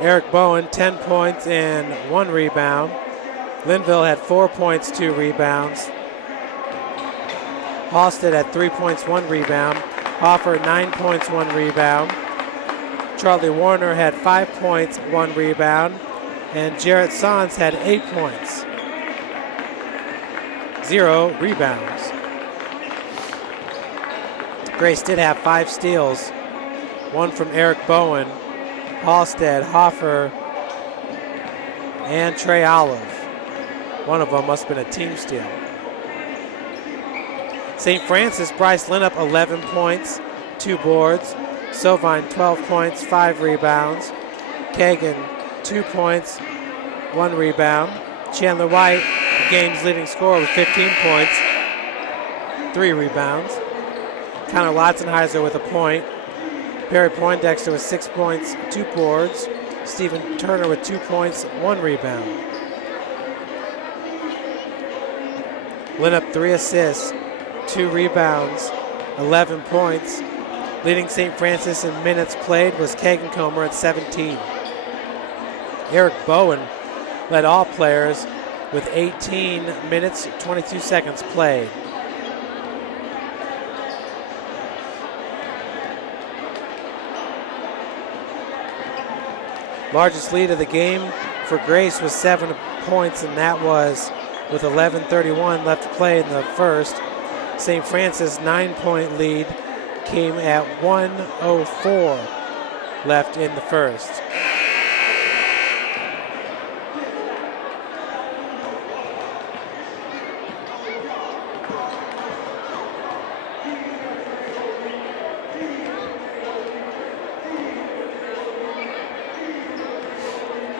Eric Bowen, 10 points and 1 rebound. Linville had 4 points, 2 rebounds. Halstead had 3 points, 1 rebound. Hoffer, 9 points, 1 rebound. Charlie Warner had 5 points, 1 rebound. And Jarrett Sons had 8 points, 0 rebounds. Grace did have 5 steals, 1 from Eric Bowen, Halstead, Hoffer, and Trey Olive. One of them must have been a team steal. St. Francis, Bryce Lienhoop, 11 points, 2 boards. Sovine, 12 points, 5 rebounds. Kegan, 2 points, 1 rebound. Chandler White, the game's leading scorer with 15 points, 3 rebounds. Connor Lotzenheiser with a point. Perry Poindexter with 6 points, 2 boards. Stephen Turner with 2 points, 1 rebound. Lienhoop, 3 assists, 2 rebounds, 11 points. Leading St. Francis in minutes played was Kegan Comer at 17. Eric Bowen led all players with 18 minutes, 22 seconds played. Largest lead of the game for Grace was 7 points, and that was with 11:31 left to play in the first. St. Francis' 9-point lead came at 1:04 left in the first.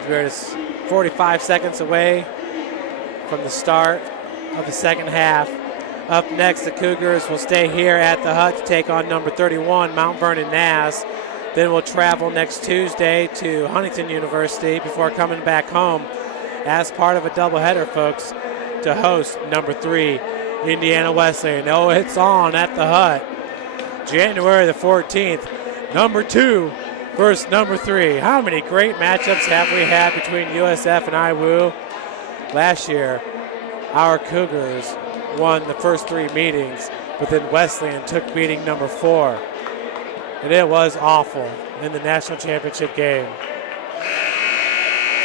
We're just 45 seconds away from the start of the second half. Up next, the Cougars will stay here at the Hut to take on number 31, Mount Vernon Nass. Then we'll travel next Tuesday to Huntington University before coming back home as part of a doubleheader, folks, to host number 3, Indiana Wesleyan. Oh, it's on at the Hut. January the 14th, number 2 versus number 3. How many great matchups have we had between USF and IWU? Last year, our Cougars won the first 3 meetings, but then Wesleyan took meeting number 4. And it was awful in the national championship game.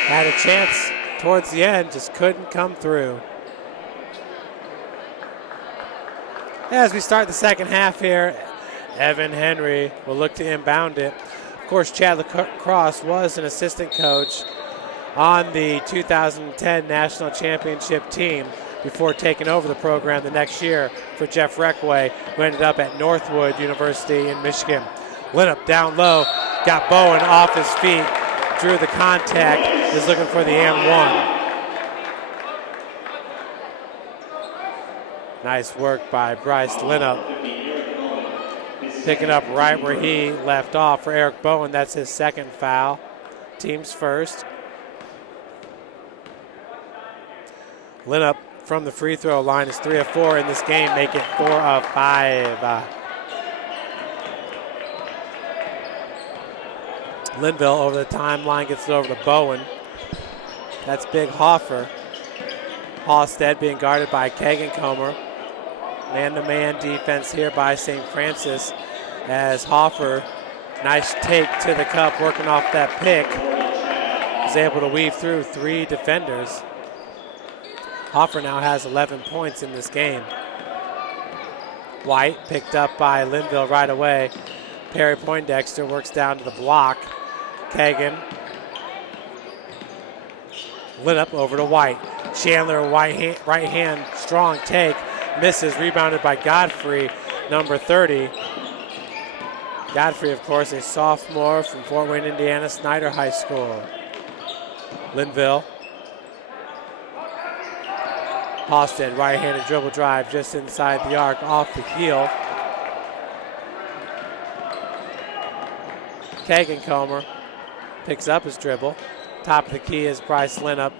Had a chance towards the end, just couldn't come through. As we start the second half here, Evan Henry will look to inbound it. Of course, Chad LaCrosse was an assistant coach on the 2010 national championship team before taking over the program the next year for Jeff Reckway, who ended up at Northwood University in Michigan. Lienhoop down low, got Bowen off his feet, drew the contact, is looking for the and one. Nice work by Bryce Lienhoop. Picking up right where he left off for Eric Bowen. That's his second foul. Team's first. Lienhoop from the free throw line is 3 of 4 in this game, make it 4 of 5. Linville over the timeline, gets it over to Bowen. That's Big Hoffer. Halstead being guarded by Kegan Comer. Man-to-man defense here by St. Francis as Hoffer, nice take to the cup, working off that pick, is able to weave through 3 defenders. Hoffer now has 11 points in this game. White picked up by Linville right away. Perry Poindexter works down to the block. Kegan. Lienhoop over to White. Chandler, right hand, strong take. Misses, rebounded by Godfrey, number 30. Godfrey, of course, a sophomore from Fort Wayne, Indiana, Snyder High School. Linville. Halstead, right-handed dribble drive just inside the arc, off the heel. Kegan Comer picks up his dribble. Top of the key is Bryce Lienhoop.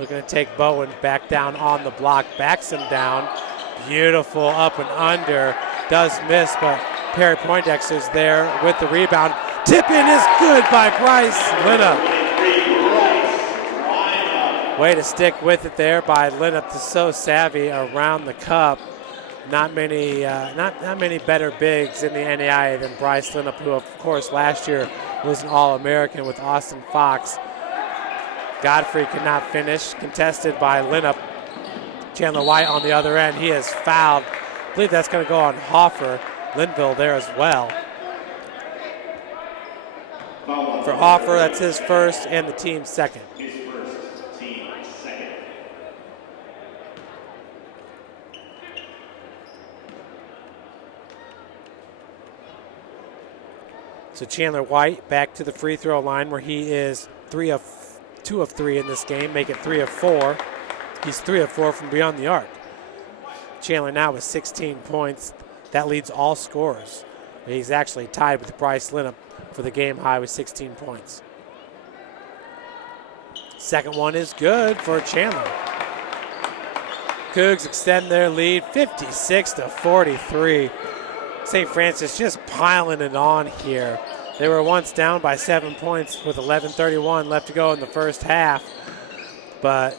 Looking to take Bowen back down on the block, backs him down. Beautiful up and under. Does miss, but Perry Poindexter's there with the rebound. Tip in is good by Bryce Lienhoop. Way to stick with it there by Lienhoop. So savvy around the cup. Not many better bigs in the NAIA than Bryce Lienhoop, who of course last year was an All-American with Austin Fox. Godfrey could not finish, contested by Lienhoop. Chandler White on the other end, he is fouled. I believe that's going to go on Hoffer. Linville there as well. For Hoffer, that's his first and the team's second. So Chandler White back to the free throw line where he is 2 of 3 in this game, make it 3 of 4. He's 3 of 4 from beyond the arc. Chandler now with 16 points. That leads all scorers. He's actually tied with Bryce Lienhoop for the game high with 16 points. Second one is good for Chandler. Cougs extend their lead 56-43. St. Francis just piling it on here. They were once down by 7 points with 11:31 left to go in the first half, but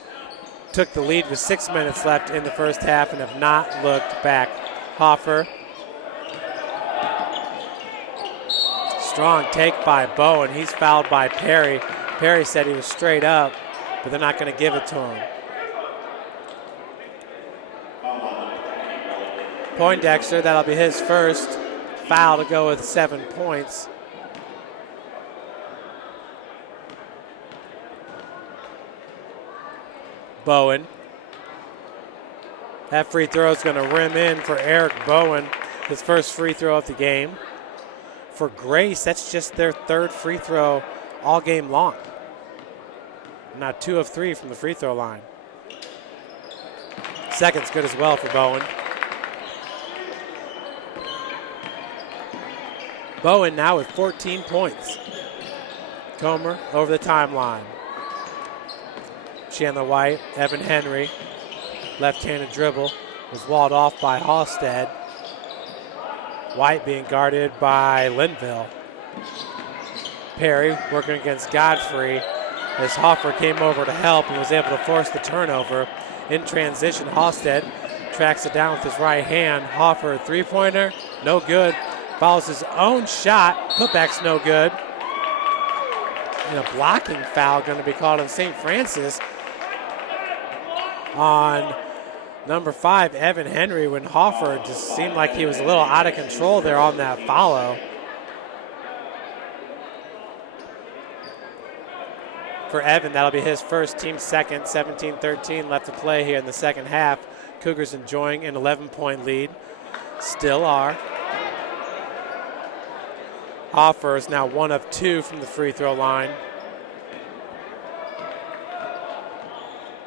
took the lead with 6 minutes left in the first half and have not looked back. Hoffer. Strong take by Bowen. He's fouled by Perry. Perry said he was straight up, but they're not going to give it to him. Poindexter, that'll be his first foul to go with 7 points. Bowen. That free throw is going to rim in for Eric Bowen, his first free throw of the game. For Grace, that's just their third free throw all game long. Now 2 of 3 from the free throw line. Second's good as well for Bowen. Bowen now with 14 points. Comer over the timeline. Chandler White, Evan Henry, left-handed dribble, was walled off by Halstead. White being guarded by Linville. Perry working against Godfrey as Hoffer came over to help and was able to force the turnover. In transition, Halstead tracks it down with his right hand. Hoffer, three-pointer, no good. Follows his own shot, putback's no good. And a blocking foul going to be called on St. Francis on number 5, Evan Henry, when Hoffer just seemed like he was a little out of control there on that follow. For Evan, that'll be his first, team second. 17-13 left to play here in the second half. Cougars enjoying an 11-point lead. Still are. Hoffer is now 1 of 2 from the free throw line.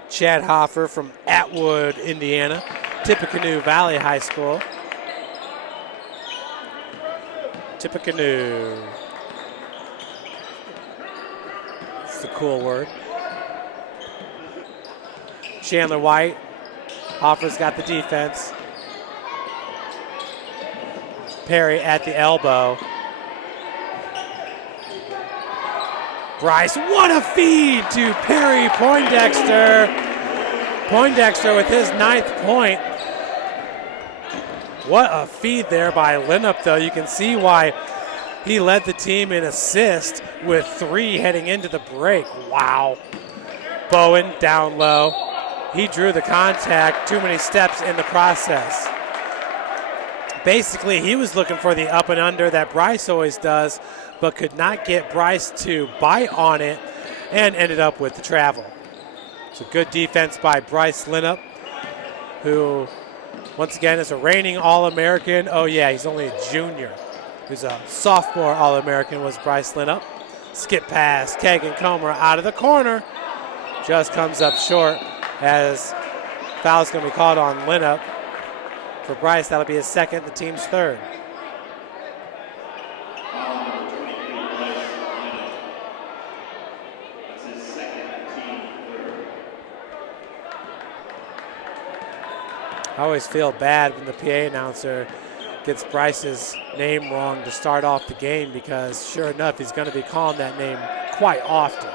Chad Hoffer from Atwood, Indiana, Tippecanoe Valley High School. Tippecanoe. It's a cool word. Chandler White. Hoffer's got the defense. Perry at the elbow. Bryce, what a feed to Perry Poindexter. Poindexter with his 9th point. What a feed there by Lienhoop, though. You can see why he led the team in assist with 3 heading into the break. Wow. Bowen down low. He drew the contact, too many steps in the process. Basically, he was looking for the up and under that Bryce always does, but could not get Bryce to bite on it and ended up with the travel. So good defense by Bryce Lienhoop, who once again is a reigning All-American. Oh yeah, he's only a junior. Who's a sophomore All-American was Bryce Lienhoop. Skip pass, Kegan Comer out of the corner. Just comes up short as foul's going to be called on Lienhoop. For Bryce, that'll be his second, the team's third. I always feel bad when the PA announcer gets Bryce's name wrong to start off the game, because sure enough, he's going to be calling that name quite often.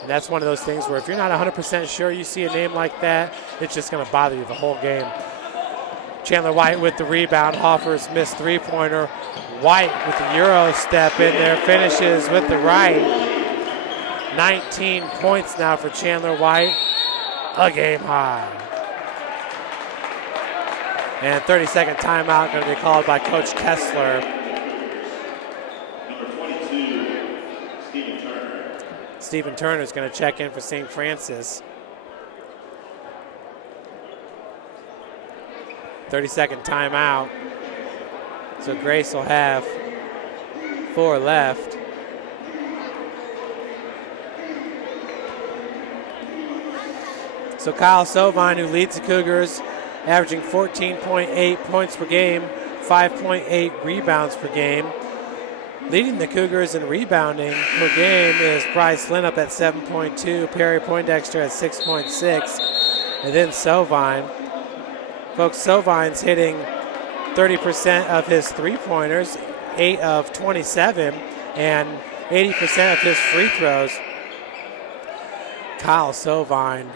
And that's one of those things where if you're not 100% sure you see a name like that, it's just going to bother you the whole game. Chandler White with the rebound. Hoffer's missed three-pointer. White with the Euro step in there, finishes with the right. 19 points now for Chandler White, a game high. And 30-second timeout going to be called by Coach Kessler. Number 22, Stephen Turner. Stephen Turner is going to check in for St. Francis. 30-second timeout. So Grace will have 4 left. So Kyle Sovine, who leads the Cougars, averaging 14.8 points per game, 5.8 rebounds per game. Leading the Cougars in rebounding per game is Bryce Lienhoop at 7.2, Perry Poindexter at 6.6, and then Sovine. Folks, Sovine's hitting 30% of his three-pointers, 8 of 27, and 80% of his free throws. Kyle Sovine,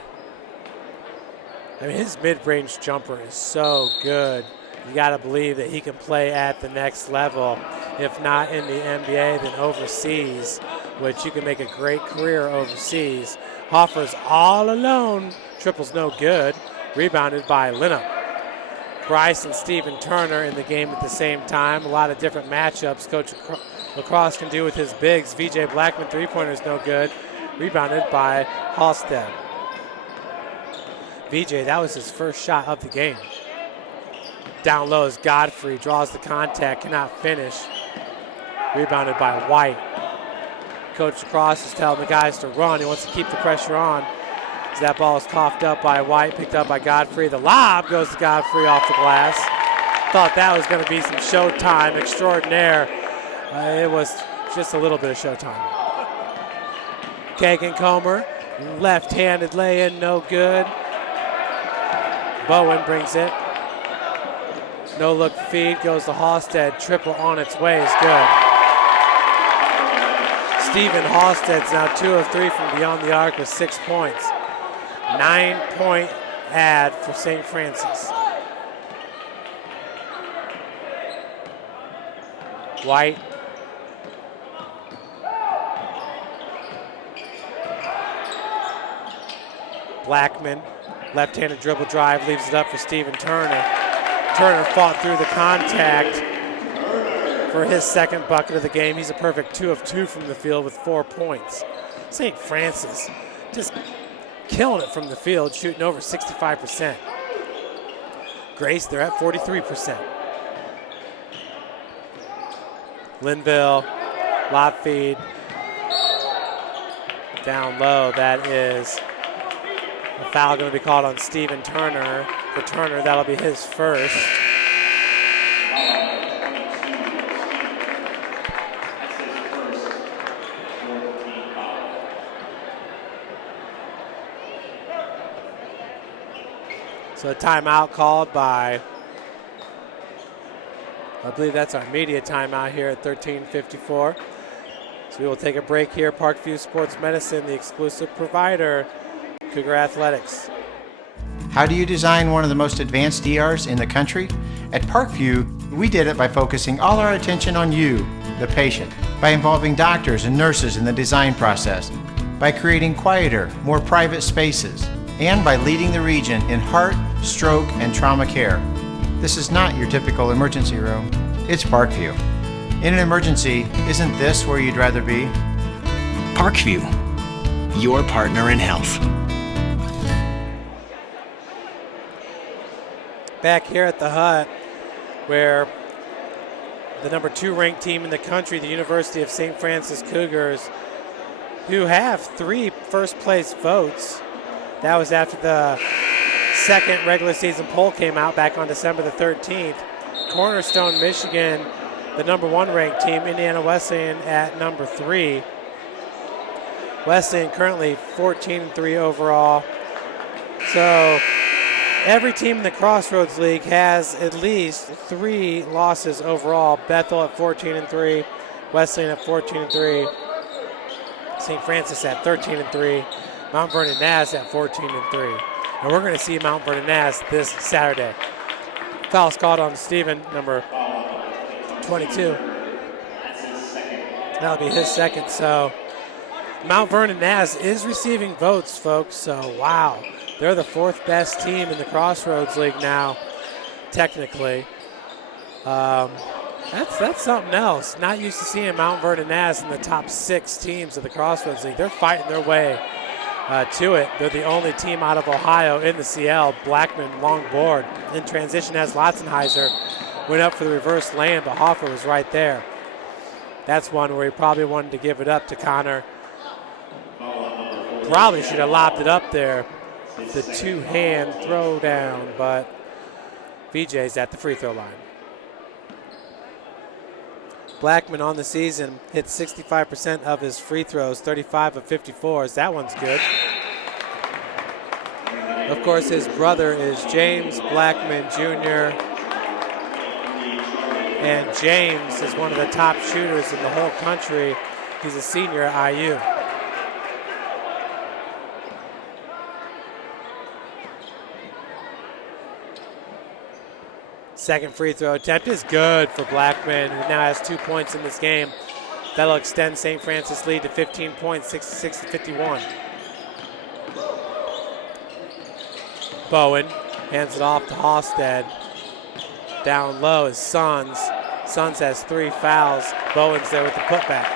I mean, his mid-range jumper is so good. You got to believe that he can play at the next level. If not in the NBA, then overseas, which you can make a great career overseas. Hoffer's all alone. Triple's no good. Rebounded by Lienhoop. Bryce and Stephen Turner in the game at the same time. A lot of different matchups Coach Lacrosse can do with his bigs. VJ Blackman, three-pointer's no good. Rebounded by Halstead. VJ, that was his first shot of the game. Down low is Godfrey, draws the contact, cannot finish. Rebounded by White. Coach Lacrosse is telling the guys to run. He wants to keep the pressure on. As that ball is coughed up by White, picked up by Godfrey. The lob goes to Godfrey off the glass. Thought that was going to be some showtime extraordinaire. It was just a little bit of showtime. Kegan Comer, left-handed lay-in, no good. Bowen brings it. No-look feed goes to Halstead. Triple on its way is good. Stephen Halstead's now 2 of 3 from beyond the arc with 6 points. 9-point ad for St. Francis. White. Blackman, left-handed dribble drive, leaves it up for Stephen Turner. Turner fought through the contact for his second bucket of the game. He's a perfect 2 of 2 from the field with 4 points. St. Francis just killing it from the field, shooting over 65%. Grace, they're at 43%. Linville, lob feed. Down low, that is a foul going to be called on Stephen Turner. For Turner, that'll be his first. So a timeout called by, I believe that's our media timeout here at 13:54. So we will take a break here. Parkview Sports Medicine, the exclusive provider, Cougar Athletics. How do you design one of the most advanced ERs in the country? At Parkview, we did it by focusing all our attention on you, the patient, by involving doctors and nurses in the design process, by creating quieter, more private spaces, and by leading the region in heart, stroke, and trauma care. This is not your typical emergency room. It's Parkview. In an emergency, isn't this where you'd rather be? Parkview, your partner in health. Back here at the Hut, where the number 2 ranked team in the country, the University of St. Francis Cougars, who have 3 first place votes. That was after the second regular season poll came out back on December the 13th. Cornerstone, Michigan, the number 1 ranked team. Indiana Wesleyan at number 3. Wesleyan currently 14-3 overall. So every team in the Crossroads League has at least 3 losses overall. Bethel at 14-3, Wesleyan at 14-3, St. Francis at 13-3, Mount Vernon Naz at 14-3. And we're going to see Mount Vernon Naz this Saturday. Foul's called on Steven, number 22. That'll be his second. So Mount Vernon Naz is receiving votes, folks. So, wow. They're the 4th best team in the Crossroads League now, technically. That's something else. Not used to seeing Mount Vernon Naz in the top 6 teams of the Crossroads League. They're fighting their way to it. They're the only team out of Ohio in the CL. Blackman long board. In transition has Lotzenheiser. Went up for the reverse lane, but Hoffer was right there. That's one where he probably wanted to give it up to Connor. Probably should have lobbed it up there. The 2-hand throw down, but VJ's at the free throw line. Blackman on the season hits 65% of his free throws, 35 of 54s. That one's good. Of course, his brother is James Blackman Jr., and James is one of the top shooters in the whole country. He's a senior at IU. Second free throw attempt is good for Blackman, who now has 2 points in this game. That'll extend St. Francis' lead to 15 points, 66-51. Bowen hands it off to Halstead. Down low is Sons. Sons has 3 fouls. Bowen's there with the putback.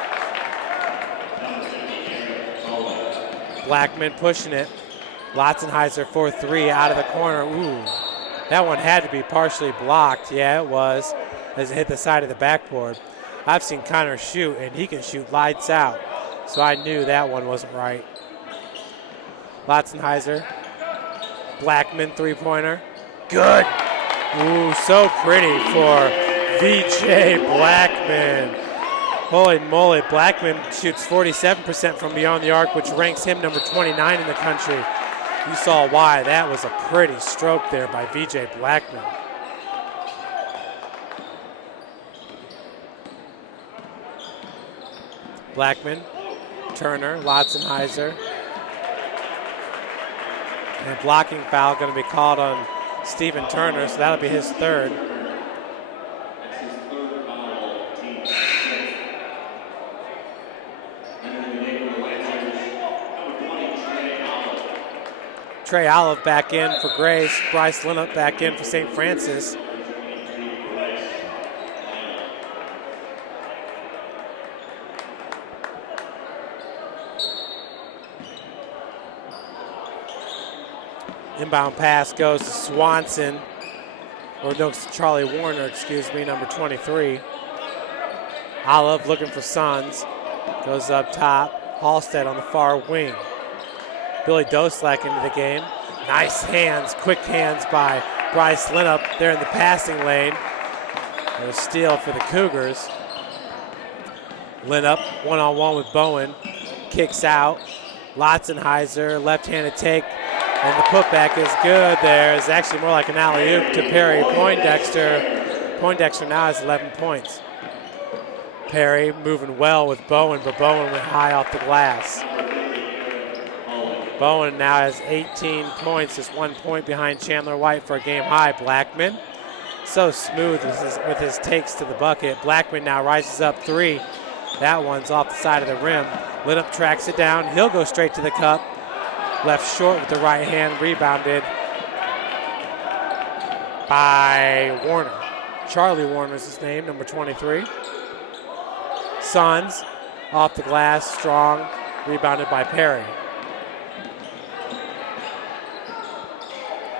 Blackman pushing it. Lotzenheiser for 3 out of the corner. Ooh. That one had to be partially blocked. Yeah, it was, as it hit the side of the backboard. I've seen Connor shoot, and he can shoot lights out. So I knew that one wasn't right. Lotzenheiser. Blackman, 3-pointer. Good. Ooh, so pretty for VJ Blackman. Holy moly, Blackman shoots 47% from beyond the arc, which ranks him number 29 in the country. You saw why. That was a pretty stroke there by VJ Blackman. Blackman, Turner, Lotzenheiser. And a blocking foul going to be called on Stephen Turner, so that'll be his 3rd. That's his 3rd foul, team 6. And then the name of the Lancers, number 20, Trey Olive. Trey Olive back in for Grace. Bryce Lienhoop back in for St. Francis. Inbound pass goes to Swanson, or no, Charlie Warner, excuse me, number 23. Olive looking for Sons. Goes up top. Halstead on the far wing. Billy Doslak into the game. Nice hands, quick hands by Bryce Lienhoop there in the passing lane. And a steal for the Cougars. Lienhoop one-on-one with Bowen. Kicks out. Lotzenheiser, left-handed take. And the putback is good there. It's actually more like an alley-oop to Perry Poindexter. Poindexter now has 11 points. Perry moving well with Bowen, but Bowen went high off the glass. Bowen now has 18 points, just 1 point behind Chandler White for a game high. Blackman, so smooth with his takes to the bucket. Blackman now rises up 3. That one's off the side of the rim. Lienhoop tracks it down. He'll go straight to the cup. Left short with the right hand, rebounded by Warner. Charlie Warner is his name, number 23. Sons off the glass, strong, rebounded by Perry.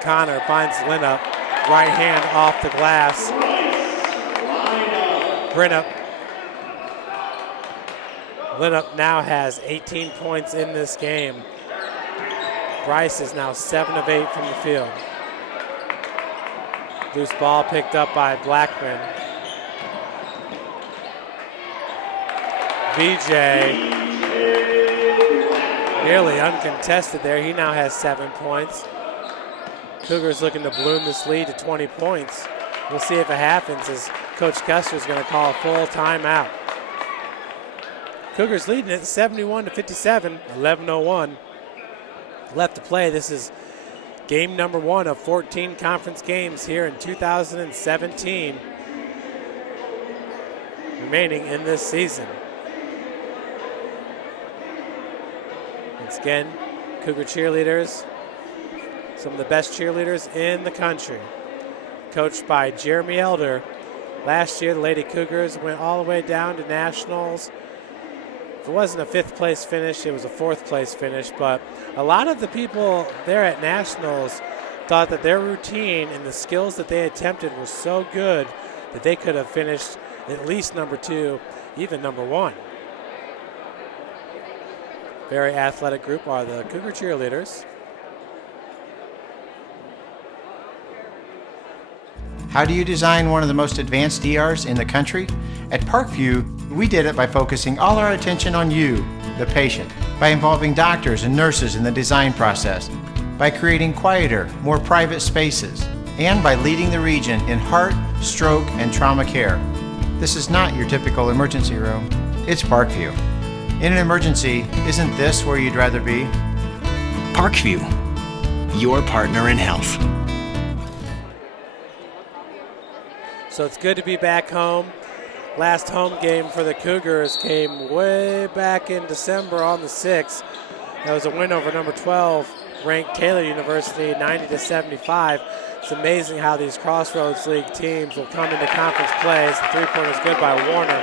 Connor finds Lienhoop, right hand off the glass. Lienhoop now has 18 points in this game. Bryce is now 7 of 8 from the field. Loose ball picked up by Blackman. VJ nearly uncontested there. He now has 7 points. Cougars looking to bloom this lead to 20 points. We'll see if it happens as Coach Kester is going to call a full timeout. Cougars leading it 71-57, 11:01 left to play. This is game number 1 of 14 conference games here in 2017 remaining in this season. Once again, Cougar cheerleaders, some of the best cheerleaders in the country, coached by Jeremy Elder. Last year, the Lady Cougars went all the way down to nationals. If it wasn't a 5th place finish, it was a 4th place finish, but a lot of the people there at nationals thought that their routine and the skills that they attempted were so good that they could have finished at least number 2, even number 1. Very athletic group are the Cougar cheerleaders. How do you design one of the most advanced DRs in the country? At Parkview, we did it by focusing all our attention on you, the patient, by involving doctors and nurses in the design process, by creating quieter, more private spaces, and by leading the region in heart, stroke, and trauma care. This is not your typical emergency room. It's Parkview. In an emergency, isn't this where you'd rather be? Parkview, your partner in health. So it's good to be back home. Last home game for the Cougars came way back in December on the 6th. That was a win over number 12 ranked Taylor University, 90-75. It's amazing how these Crossroads League teams will come into conference play. The three-pointer is good by Warner.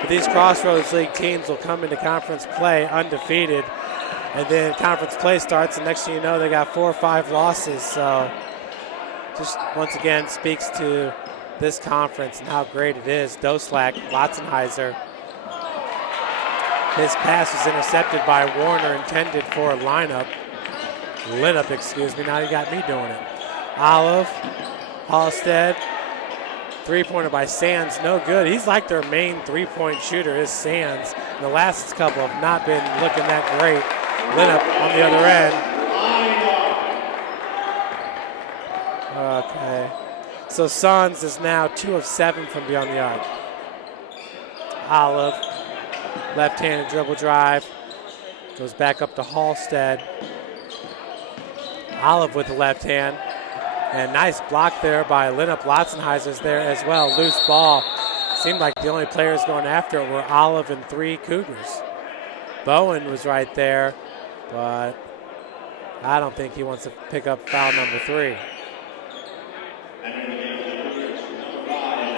But these Crossroads League teams will come into conference play undefeated, and then conference play starts, and next thing you know, they got 4 or 5 losses. So just once again speaks to this conference and how great it is. Doslak, Lotzenheiser. His pass was intercepted by Warner, intended for a Lienhoop. Now you got me doing it. Olive, Halstead, three-pointer by Sands, no good. He's like their main three-point shooter is Sands. The last couple have not been looking that great. Lienhoop on the other end. Okay. So Sands is now 2 of 7 from beyond the arc. Olive, left-handed dribble drive, goes back up to Halstead. Olive with the left hand. And nice block there by Lienhoop. Lotzenheiser's there as well. Loose ball. Seemed like the only players going after it were Olive and 3 Cougars. Bowen was right there, but I don't think he wants to pick up foul number 3.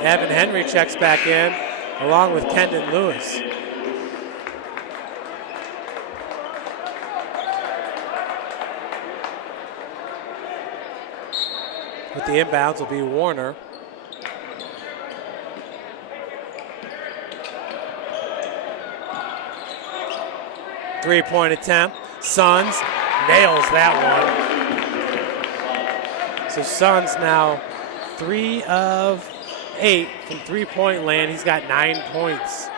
Evan Henry checks back in, along with Kendon Lewis. With the inbounds will be Warner. Three-point attempt. Suns nails that one. So Suns now 3 of 8 from three-point land. He's got 9 points.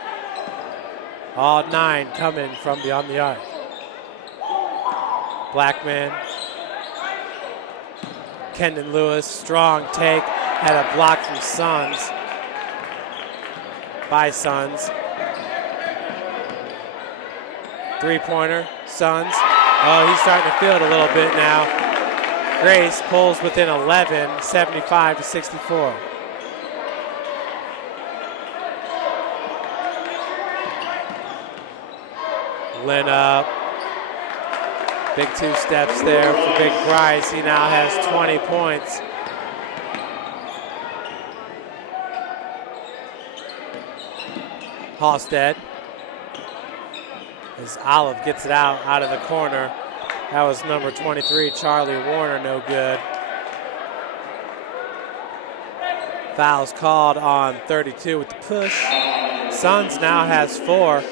All 9 coming from beyond the arc. Blackman. Kendon Lewis, strong take, had a block from Suns. By Suns. Three-pointer, Suns. Oh, he's starting to feel it a little bit now. Grace pulls within 11, 75-64. Lienhoop. Big 2 steps there for Big Bryce. He now has 20 points. Halstead. As Olive gets it out of the corner. That was number 23, Charlie Warner, no good. Foul's called on 32 with the push. Suns now has 4.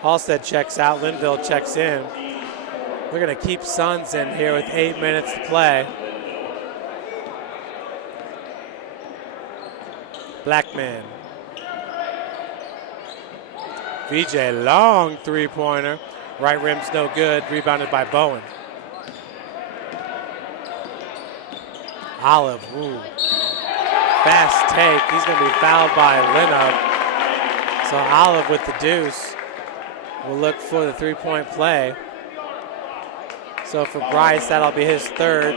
Halstead checks out, Linville checks in. We're going to keep Suns in here with 8 minutes to play. Blackman. VJ, long three-pointer. Right rim's no good, rebounded by Bowen. Olive, ooh. Fast take. He's going to be fouled by Lienhoop. So Olive with the deuce will look for the three-point play. So for Bryce, that'll be his third.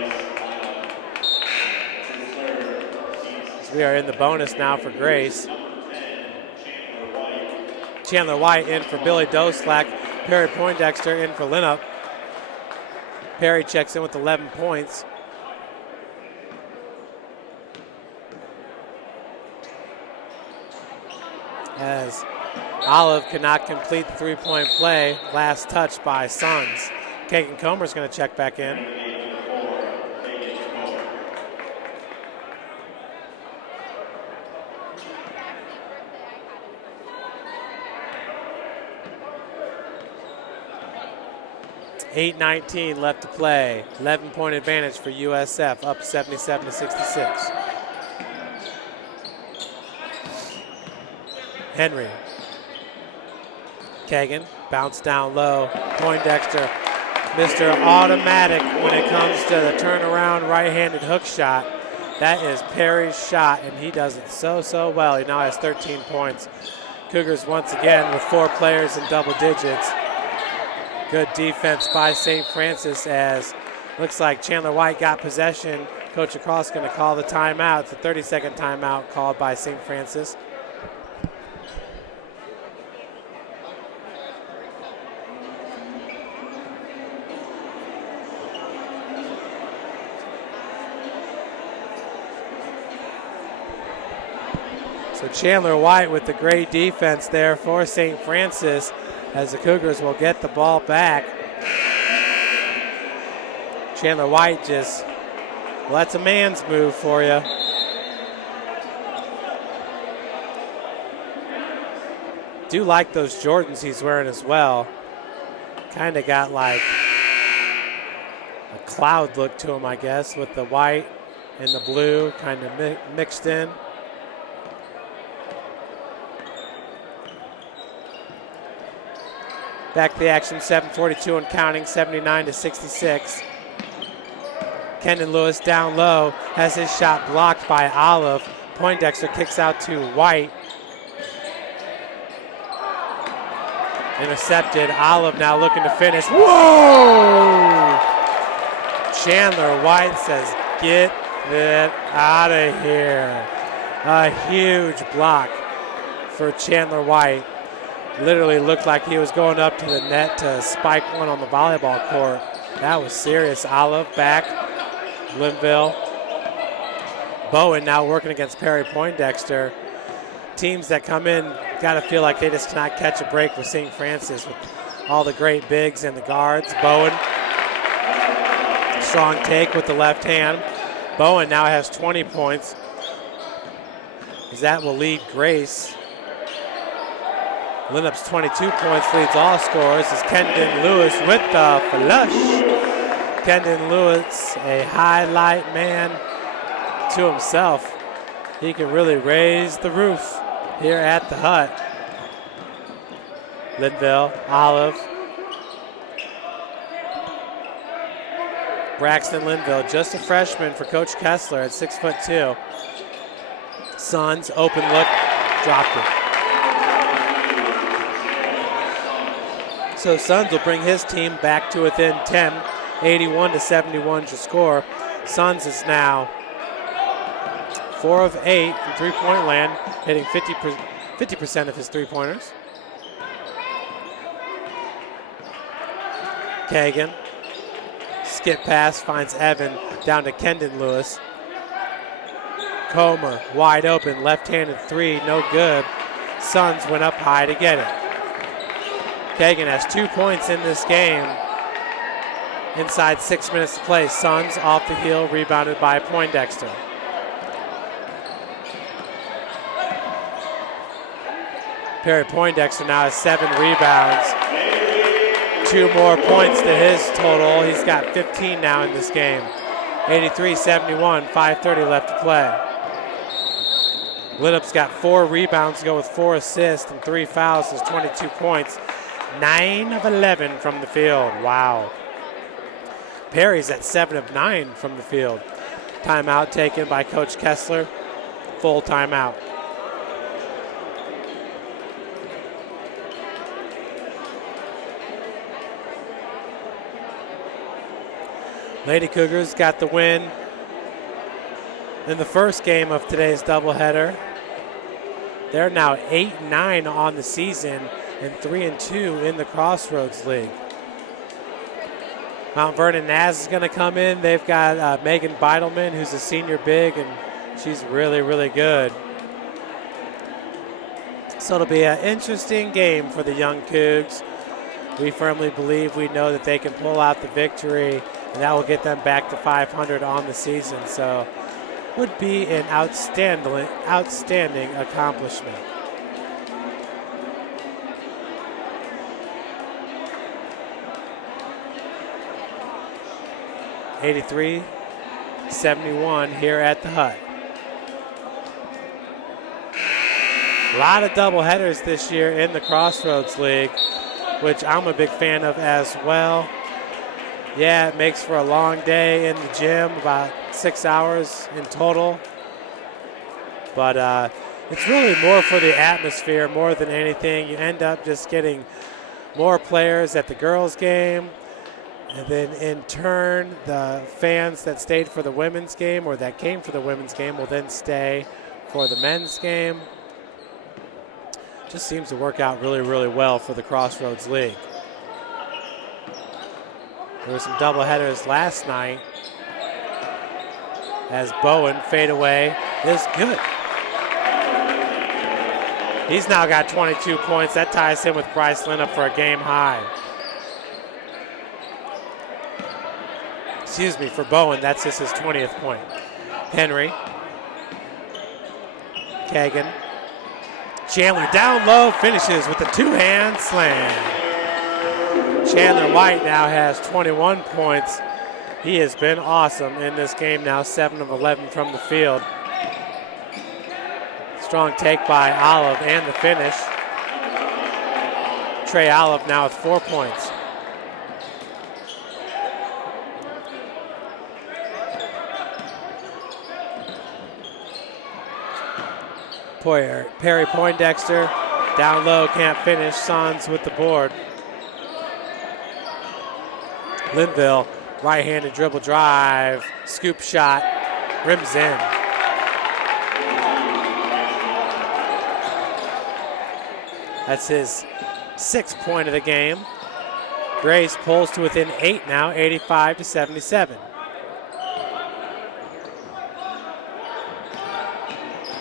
So we are in the bonus now for Grace. Chandler White in for Billy Doslack. Perry Poindexter in for Lienhoop. Perry checks in with 11 points. As Olive cannot complete the three-point play. Last touch by Suns. Kegan Comer is going to check back in. .8:19 left to play. 11-point advantage for USF, up 77-66. Henry. Kegan, bounce down low. Poindexter, Mr. Automatic when it comes to the turnaround right-handed hook shot. That is Perry's shot, and he does it so well. He now has 13 points. Cougars once again with 4 players in double digits. Good defense by St. Francis as looks like Chandler White got possession. Coach Across going to call the timeout. It's a 30-second timeout called by St. Francis. So Chandler White with the great defense there for St. Francis as the Cougars will get the ball back. Chandler White just, well, that's a man's move for you. Do like those Jordans he's wearing as well. Kind of got like a cloud look to him, I guess, with the white and the blue kind of mixed in. Back to the action, 7:42 and counting, 79-66. Kendon Lewis down low, has his shot blocked by Olive. Poindexter kicks out to White. Intercepted, Olive now looking to finish. Whoa! Chandler White says, get it out of here. A huge block for Chandler White. Literally looked like he was going up to the net to spike one on the volleyball court. That was serious. Olive back. Linville. Bowen now working against Perry Poindexter. Teams that come in got to feel like they just cannot catch a break with St. Francis with all the great bigs and the guards. Bowen. Strong take with the left hand. Bowen now has 20 points. As that will lead Grace. Lienhoop's 22 points leads all scorers as Kendon Lewis with the flush. Kendon Lewis, a highlight man to himself. He can really raise the roof here at the Hut. Linville, Olive. Braxton Linville, just a freshman for Coach Kessler at 6'2". Suns, open look, dropped it. So Suns will bring his team back to within 10, 81-71 to score. Suns is now 4 of 8 from three-point land, hitting 50% of his three-pointers. Kegan, skip pass, finds Evan down to Kendon Lewis. Comer, wide open, left-handed three, no good. Suns went up high to get it. Kegan has 2 points in this game. Inside 6 minutes to play. Suns off the heel, rebounded by Poindexter. Perry Poindexter now has 7 rebounds. 2 more points to his total. He's got 15 now in this game. 83-71, 5:30 left to play. Lienhoop's got 4 rebounds to go with 4 assists and 3 fouls. Has 22 points. 9 of 11 from the field. Wow. Perry's at 7 of 9 from the field. Timeout taken by Coach Kessler. Full timeout. Lady Cougars got the win in the first game of today's doubleheader. They're now 8-9 on the season and 3-2 in the Crossroads League. Mount Vernon Naz is going to come in. They've got Megan Beidelman, who's a senior big, and she's really, really good. So it'll be an interesting game for the young Cougs. We firmly believe, we know that they can pull out the victory, and that will get them back to 500 on the season. So would be an outstanding accomplishment. (83-71) here at the Hut. A lot of doubleheaders this year in the Crossroads League, which I'm a big fan of as well. Yeah, it makes for a long day in the gym, about 6 hours in total. But it's really more for the atmosphere more than anything. You end up just getting more players at the girls' game. And then in turn, the fans that stayed for the women's game or that came for the women's game will then stay for the men's game. Just seems to work out really, really well for the Crossroads League. There were some doubleheaders last night as Bowen fadeaway is good. He's now got 22 points. That ties him with Bryce Lienhoop for a game high. Excuse me, for Bowen, that's just his 20th point. Henry. Kegan. Chandler down low, finishes with a two-hand slam. Chandler White now has 21 points. He has been awesome in this game now, 7 of 11 from the field. Strong take by Olive and the finish. Trey Olive now with 4 points. Perry Poindexter down low, can't finish. Sons with the board. Linville, right-handed dribble drive, scoop shot, rims in. That's his 6th point of the game. Grace pulls to within 8 now, 85-77.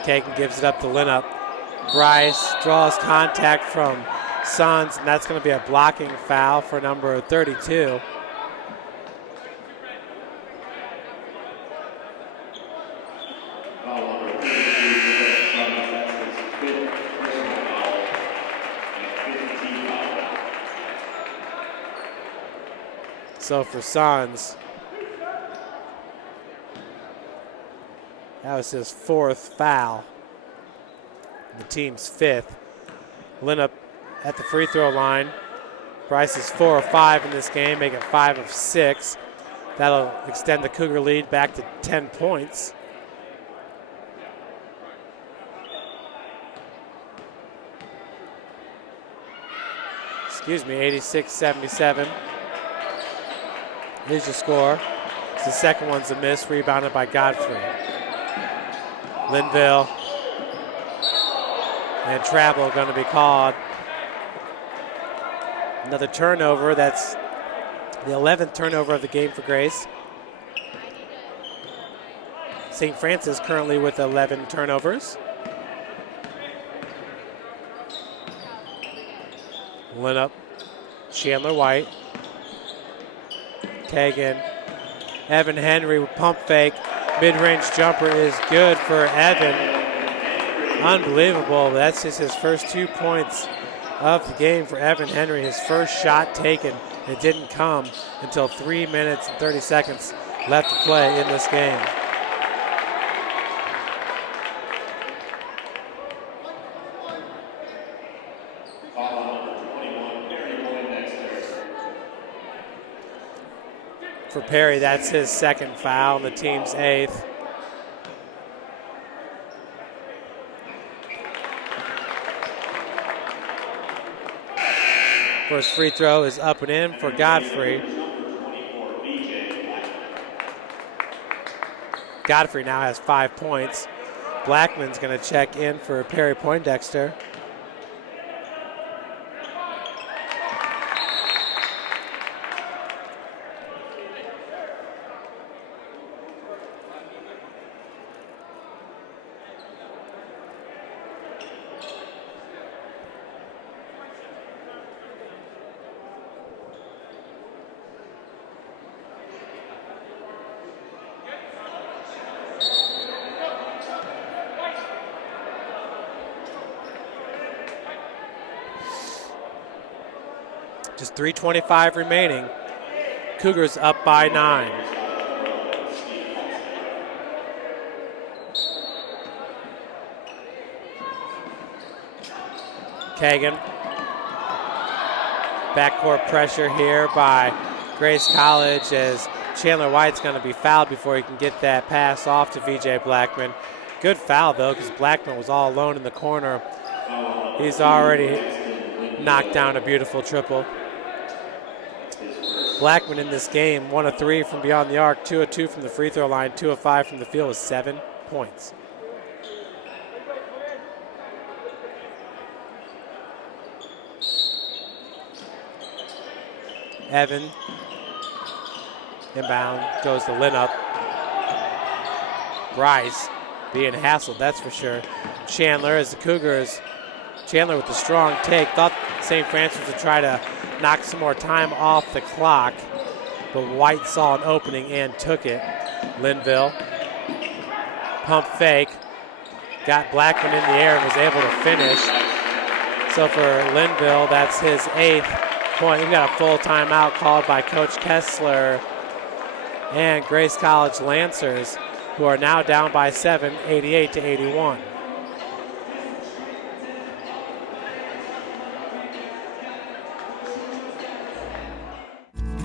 Kegan gives it up to Lienhoop. Bryce draws contact from Sons, and that's going to be a blocking foul for number 32. So for Sons, that was his 4th foul, the team's 5th. Lienhoop at the free throw line. Bryce is 4 of 5 in this game, make it 5 of 6. That'll extend the Cougar lead back to 10 points. Excuse me, 86-77. Here's your score. The second one's a miss, rebounded by Godfrey. Linville and travel going to be called. Another turnover. That's the 11th turnover of the game for Grace. St. Francis currently with 11 turnovers. Lienhoop, Chandler White, Kegan, Evan Henry with pump fake. Mid-range jumper is good for Evan. Unbelievable. That's just his first 2 points of the game for Evan Henry. His first shot taken. It didn't come until 3 minutes and 30 seconds left to play in this game. For Perry, that's his 2nd foul, and the team's 8th. First free throw is up and in for Godfrey. Godfrey now has 5 points. Blackman's going to check in for Perry Poindexter. Just 3:25 remaining. Cougars up by 9. Kegan. Backcourt pressure here by Grace College as Chandler White's going to be fouled before he can get that pass off to VJ Blackman. Good foul, though, because Blackman was all alone in the corner. He's already knocked down a beautiful triple. Blackman in this game, 1 of 3 from beyond the arc, 2 of 2 from the free throw line, 2 of 5 from the field with 7 points. Evan, inbound, goes to Lienhoop. Bryce being hassled, that's for sure. Chandler as the Cougars, Chandler with the strong take, thought St. Francis would try to knock some more time off the clock, but White saw an opening and took it. Linville, pump fake, got Blackman in the air and was able to finish. So for Linville, that's his 8th point. We've got a full timeout called by Coach Kessler and Grace College Lancers, who are now down by 7, 88-81.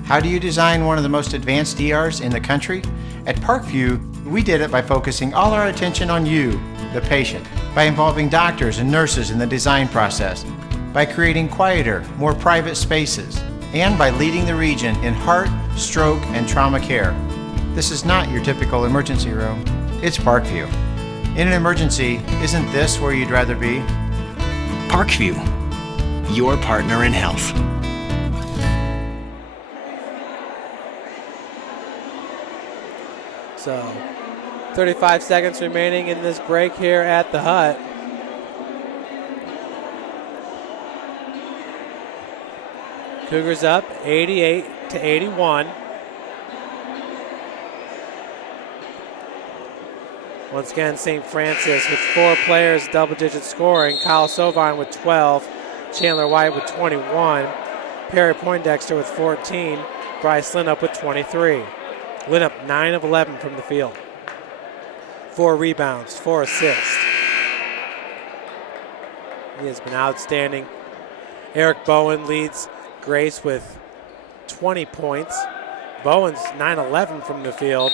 How do you design one of the most advanced DRs in the country? At Parkview, we did it by focusing all our attention on you, the patient, by involving doctors and nurses in the design process, by creating quieter, more private spaces, and by leading the region in heart, stroke, and trauma care. This is not your typical emergency room. It's Parkview. In an emergency, isn't this where you'd rather be? Parkview, your partner in health. So 35 seconds remaining in this break here at the Hut. Cougars up 88-81. Once again, St. Francis with 4 players, double-digit scoring. Kyle Sovine with 12, Chandler White with 21, Perry Poindexter with 14, Bryce Lienhoop with 23. Lienhoop 9 of 11 from the field. 4 rebounds, 4 assists. He has been outstanding. Eric Bowen leads Grace with 20 points. Bowen's 9-11 from the field.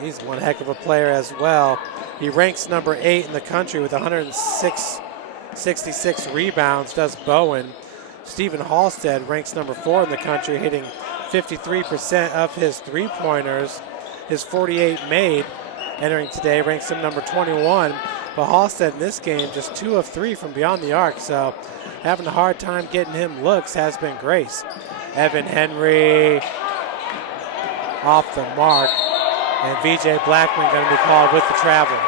He's one heck of a player as well. He ranks number 8 in the country with 166 rebounds, does Bowen. Stephen Halstead ranks number 4 in the country, hitting 53% of his three-pointers. His 48 made entering today ranks him number 21. But Halstead in this game just 2 of 3 from beyond the arc, so having a hard time getting him looks has been Grace. Evan Henry off the mark, and VJ Blackman going to be called with the travel.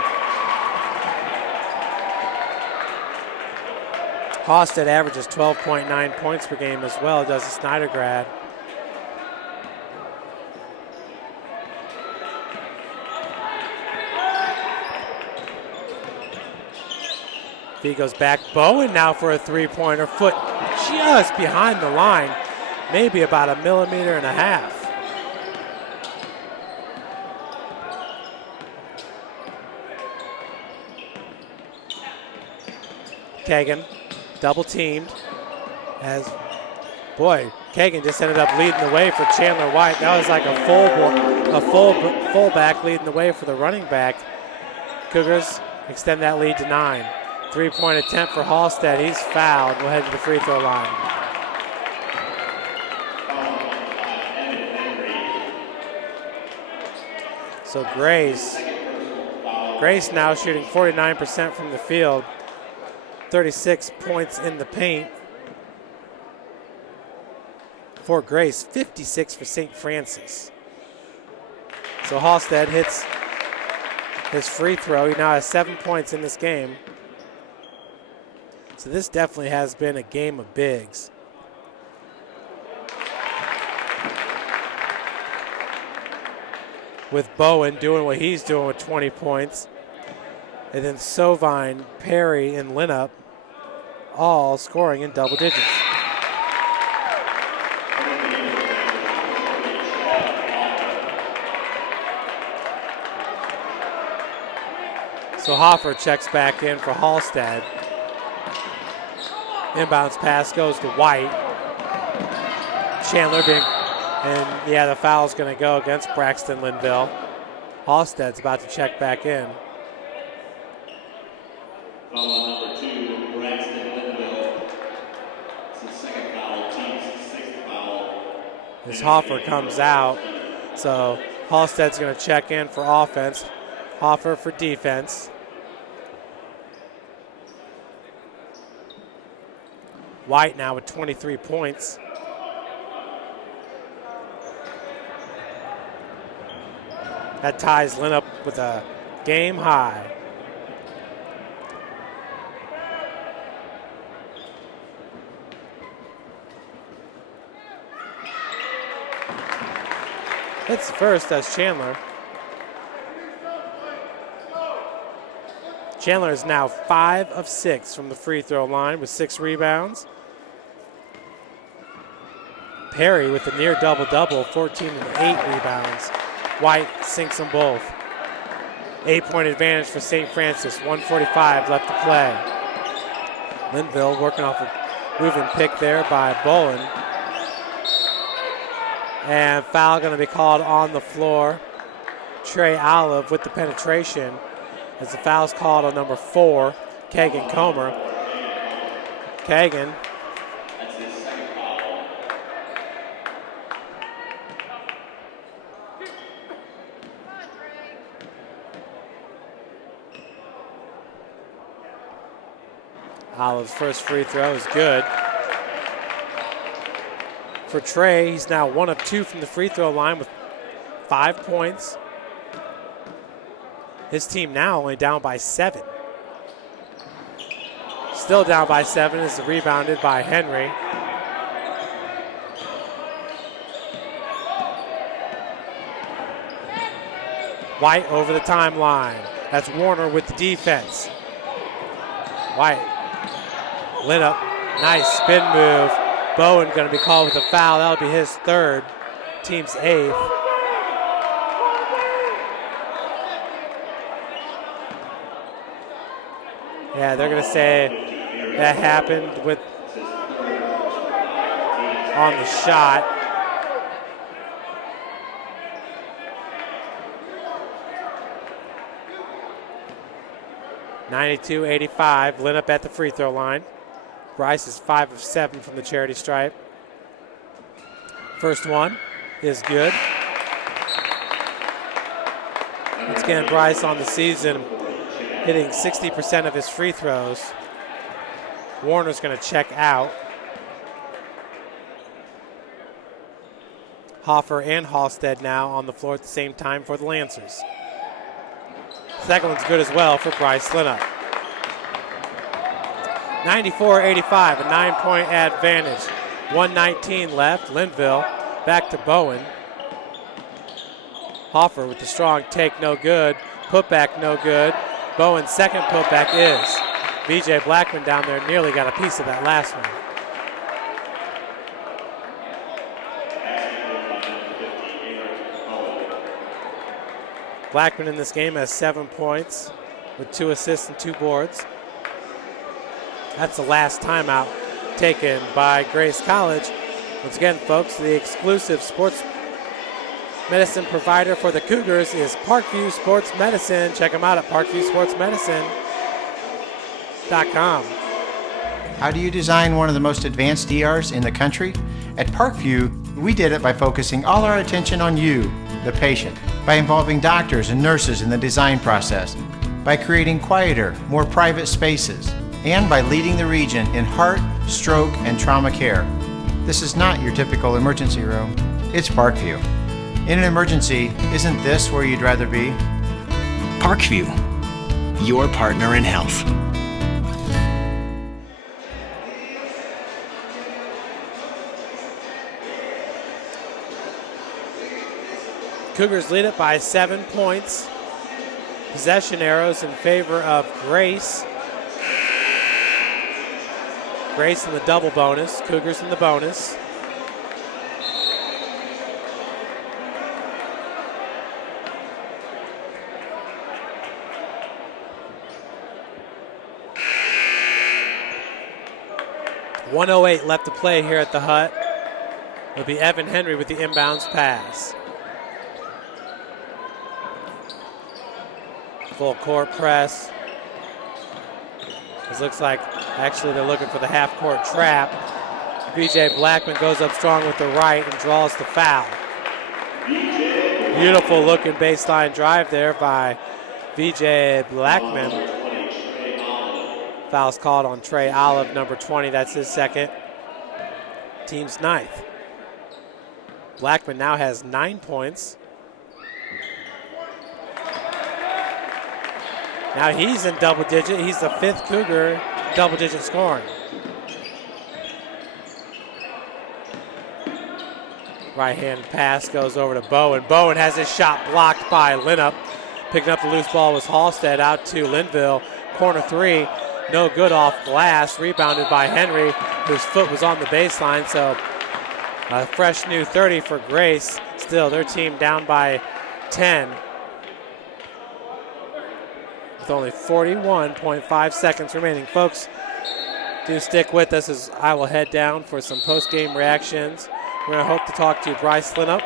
Halstead averages 12.9 points per game as well, does the Snyder grad. He goes back. Bowen now for a three-pointer. Foot just behind the line, maybe about 1.5 millimeters. Kegan double teamed as, boy, Kegan just ended up leading the way for Chandler White. That was like a fullback leading the way for the running back. Cougars extend that lead to 9. Three-point attempt for Halstead. He's fouled. We'll head to the free throw line. So Grace now shooting 49% from the field, 36 points in the paint. For Grace, 56 for St. Francis. So Halstead hits his free throw. He now has 7 points in this game. So this definitely has been a game of bigs. With Bowen doing what he's doing with 20 points. And then Sovine, Perry, and Lienhoop all scoring in double digits. So Hoffer checks back in for Halstead. Inbounds pass goes to White. Chandler and yeah, the foul's going to go against Braxton Linville. Halstead's about to check back in. Foul on number 2, Braxton Linville. It's his second foul, team's sixth foul. As Hoffer comes out, so Halstead's going to check in for offense. Hoffer for defense. White now with 23 points. That ties Lienhoop with a game high. Hits first as Chandler. Chandler is now 5 of 6 from the free throw line with 6 rebounds. Perry with a near double-double, 14 and 8 rebounds. White sinks them both. 8-point advantage for St. Francis, 1:45 left to play. Linville working off a moving pick there by Bowen. And foul going to be called on the floor. Trey Olive with the penetration as the foul's called on number 4, Kegan Comer. Kegan. Olive's first free throw is good. For Trey, he's now 1 of 2 from the free throw line with 5 points. His team now only down by 7. Still down by 7 is rebounded by Henry. White over the timeline. That's Warner with the defense. White. Lienhoop, nice spin move. Bowen going to be called with a foul. That'll be his 3rd, team's 8th. Yeah, they're going to say that happened with on the shot. (92-85). Lienhoop at the free throw line. Bryce is 5 of 7 from the charity stripe. First one is good. Once again, Bryce on the season hitting 60% of his free throws. Warner's going to check out. Hoffer and Halstead now on the floor at the same time for the Lancers. Second one's good as well for Bryce Lienhoop. 94-85, a 9-point advantage. 1:19 left. Linville back to Bowen. Hoffer with the strong take, no good. Putback, no good. Bowen's second putback is. VJ Blackman down there nearly got a piece of that last one. Blackman in this game has 7 points with 2 assists and 2 boards. That's the last timeout taken by Grace College. Once again, folks, the exclusive sports medicine provider for the Cougars is Parkview Sports Medicine. Check them out at parkviewsportsmedicine.com. How do you design one of the most advanced ERs in the country? At Parkview, we did it by focusing all our attention on you, the patient, by involving doctors and nurses in the design process, by creating quieter, more private spaces, and by leading the region in heart, stroke, and trauma care. This is not your typical emergency room. It's Parkview. In an emergency, isn't this where you'd rather be? Parkview, your partner in health. Cougars lead it by 7 points. Possession arrows in favor of Grace. Grace in the double bonus, Cougars in the bonus. .108 left to play here at the Hut. It'll be Evan Henry with the inbounds pass. Full court press. This looks like actually they're looking for the half court trap. VJ Blackman goes up strong with the right and draws the foul. Beautiful looking baseline drive there by VJ Blackman. Foul's called on Trey Olive, number 20. That's his second. Team's ninth. Blackman now has 9 points. Now he's in double digit. He's the fifth Cougar double digit scoring. Right hand pass goes over to Bowen. Bowen has his shot blocked by Lienhoop. Picking up the loose ball was Halstead out to Linville. Corner three, no good off glass. Rebounded by Henry, whose foot was on the baseline. So a fresh new 30 for Grace. Still, their team down by 10. With only 41.5 seconds remaining. Folks, do stick with us as I will head down for some post-game reactions. We're going to hope to talk to Bryce Lienhoop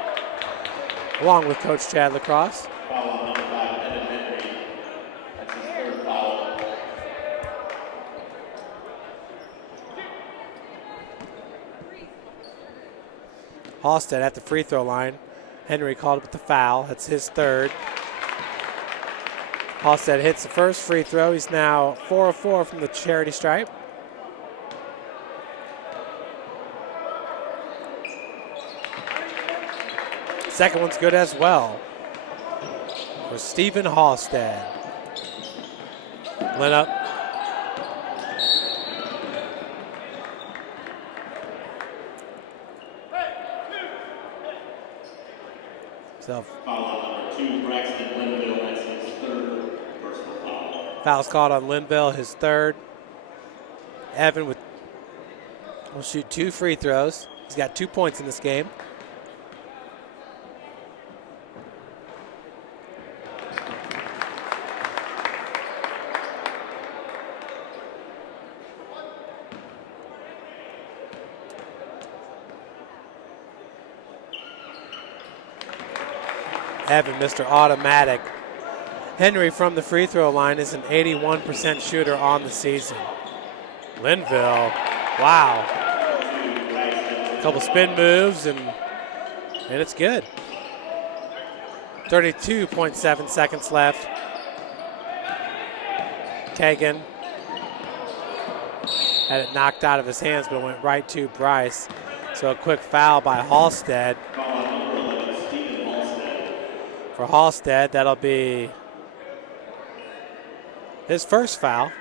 along with Coach Chad Lacrosse. Foul on number 5, Evan Henry. That's his third foul. Halstead at the free throw line. Henry called with the foul. That's his third. Halstead hits the first free throw. He's now 4 of 4 from the charity stripe. Second one's good as well for Stephen Halstead. Lienhoop. So Foul on number 2, Braxton Linville. That's his third personal foul. foul's called on Linville, his third. Evan will shoot 2 free throws. He's got 2 points in this game. Evan, Mr. Automatic. Henry from the free throw line is an 81% shooter on the season. Linville, wow. Couple spin moves and it's good. 32.7 seconds left. Kegan had it knocked out of his hands, but went right to Bryce. So a quick foul by Halstead. For Halstead, that'll be his first foul.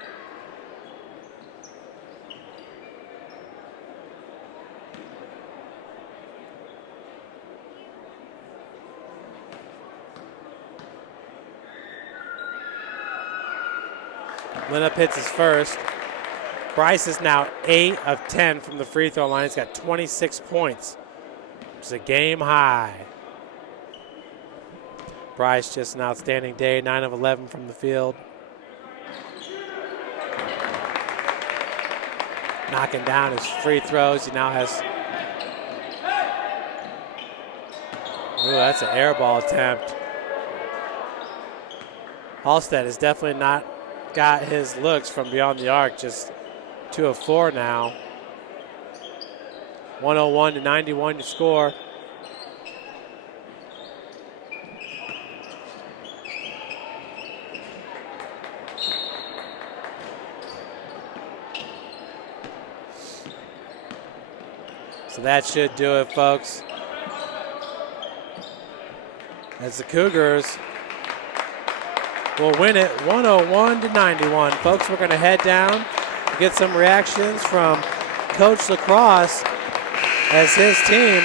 Lienhoop hits his first. Bryce is now 8 of 10 from the free throw line. He's got 26 points. It's a game high. Bryce just an outstanding day, 9 of 11 from the field. Knocking down his free throws. He now has, ooh, that's an air ball attempt. Halstead has definitely not got his looks from beyond the arc, just 2 of 4 now. 101 to 91 to score. So that should do it, folks. As the Cougars will win it 101-91. Folks, we're going to head down, get some reactions from Coach Lacrosse as his team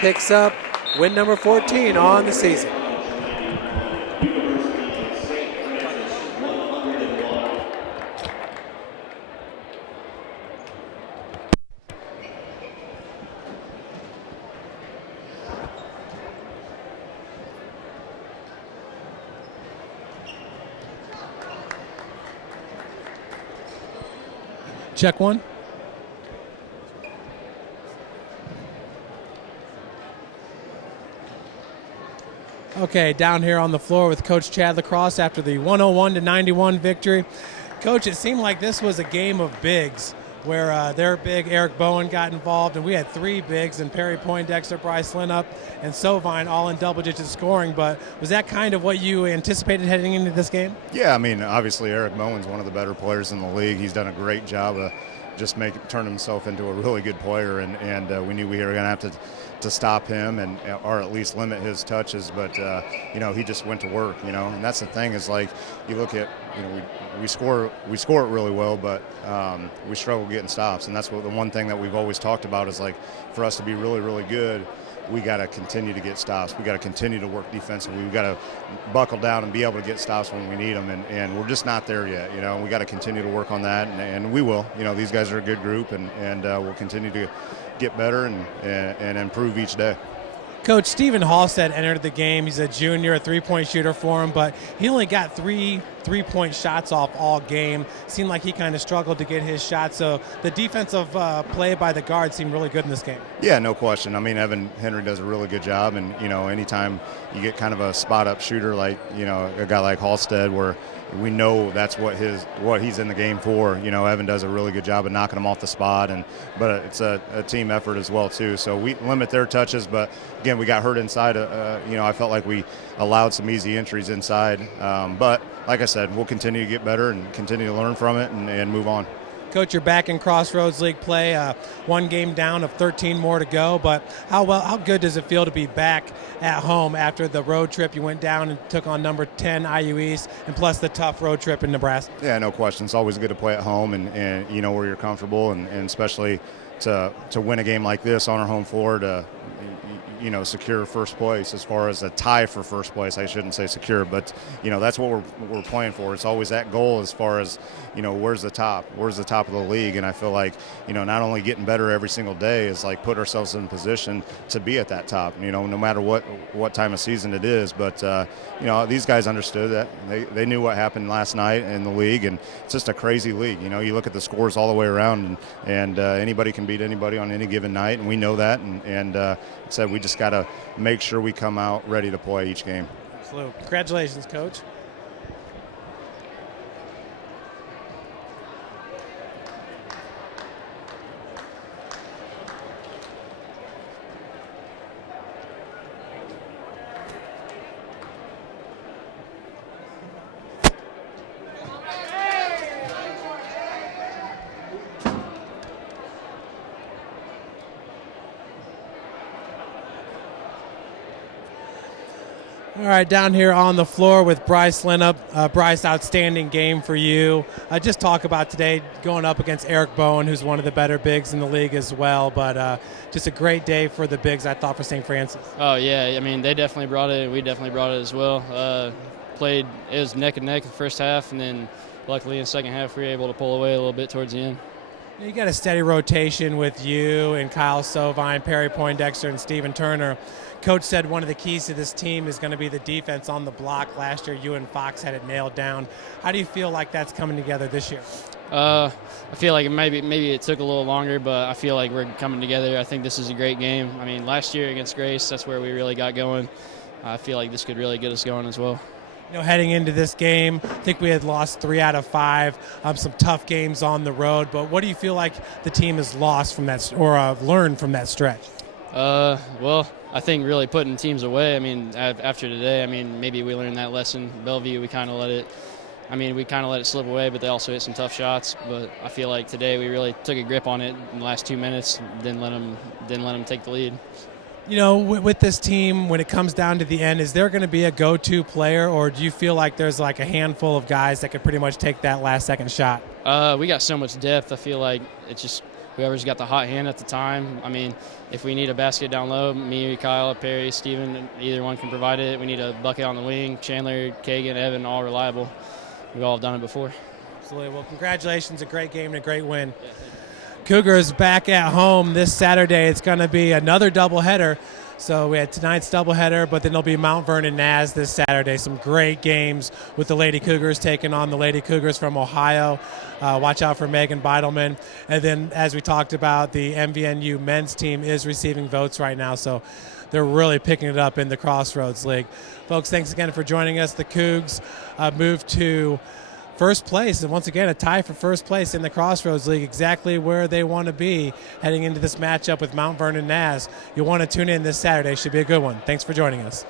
picks up win number 14 on the season. Check one. Okay, down here on the floor with Coach Chad Lacrosse after the 101-91 victory. Coach, it seemed like this was a game of bigs where their big Eric Bowen got involved, and we had three bigs, and Perry Poindexter, Bryce Lienhoop, and Sovine all in double-digit scoring. But was that kind of what you anticipated heading into this game? Yeah, I mean, obviously Eric Bowen's one of the better players in the league. He's done a great job of just turn himself into a really good player, and we knew we were going to have to stop him or at least limit his touches. But he just went to work. And that's the thing is, like, you look at we score it really well, but we struggle getting stops, and that's the one thing that we've always talked about is, like, for us to be really, really good, we got to continue to get stops. We got to continue to work defensively. We got to buckle down and be able to get stops when we need them, and we're just not there yet. We got to continue to work on that, and we will. These guys are a good group, and we'll continue to get better and improve each day. Coach, Stephen Halstead entered the game. He's a junior, a three-point shooter for him, but he only got three-point shots off all game. Seemed like he kind of struggled to get his shot, so the defensive play by the guard seemed really good in this game. Yeah, no question. I mean, Evan Henry does a really good job, and, anytime you get kind of a spot-up shooter like, a guy like Halstead where we know that's what he's in the game for. Evan does a really good job of knocking them off the spot, but it's a team effort as well too. So we limit their touches, but again, we got hurt inside. I felt like we allowed some easy entries inside. But like I said, we'll continue to get better and continue to learn from it and move on. Coach, you're back in Crossroads League play, one game down of 13 more to go, but how good does it feel to be back at home after the road trip? You went down and took on number 10 IU East, and plus the tough road trip in Nebraska. Yeah, no question. It's always good to play at home and where you're comfortable, and especially to win a game like this on our home floor to secure first place. As far as a tie for first place, I shouldn't say secure, but that's what we're playing for. It's always that goal as far as where's the top of the league. And I feel like not only getting better every single day is like put ourselves in position to be at that top, no matter what time of season it is. But these guys understood that. They knew what happened last night in the league, and it's just a crazy league. You look at the scores all the way around, and anybody can beat anybody on any given night, and we know that. And said we just got to make sure we come out ready to play each game. Absolutely. Congratulations, Coach. All right, down here on the floor with Bryce Lienhoop. Bryce, outstanding game for you. Just talk about today going up against Eric Bowen, who's one of the better bigs in the league as well. But just a great day for the bigs, I thought, for St. Francis. Oh, yeah. I mean, they definitely brought it, and we definitely brought it as well. It was neck and neck in the first half, and then luckily in the second half we were able to pull away a little bit towards the end. You got a steady rotation with you and Kyle Sovine, Perry Poindexter, and Stephen Turner. Coach said one of the keys to this team is going to be the defense on the block. Last year, you and Fox had it nailed down. How do you feel like that's coming together this year? I feel like maybe it took a little longer, but I feel like we're coming together. I think this is a great game. I mean, last year against Grace, that's where we really got going. I feel like this could really get us going as well. Heading into this game, I think we had lost 3 out of 5, some tough games on the road. But what do you feel like the team has lost from that, or learned from that stretch? Well, I think really putting teams away. I mean, after today, maybe we learned that lesson. Bellevue, we kind of let it I mean, we kind of let it slip away, but they also hit some tough shots. But I feel like today we really took a grip on it in the last 2 minutes. Didn't let them take the lead. You know, with this team, when it comes down to the end, is there going to be a go-to player, or do you feel like there's like a handful of guys that could pretty much take that last-second shot? We got so much depth. I feel like it's just whoever's got the hot hand at the time. I mean, if we need a basket down low, me, Kyle, Perry, Steven, either one can provide it. We need a bucket on the wing. Chandler, Kegan, Evan, all reliable. We've all done it before. Absolutely. Well, congratulations. A great game and a great win. Yeah, Cougars back at home this Saturday. It's going to be another doubleheader. So we had tonight's doubleheader, but then there'll be Mount Vernon Naz this Saturday. Some great games with the Lady Cougars taking on the Lady Cougars from Ohio. Watch out for Megan Beidelman. And then, as we talked about, the MVNU men's team is receiving votes right now. So they're really picking it up in the Crossroads League. Folks, thanks again for joining us. The Cougs moved to first place, and once again, a tie for first place in the Crossroads League, exactly where they want to be heading into this matchup with Mount Vernon Naz. You'll want to tune in this Saturday. Should be a good one. Thanks for joining us.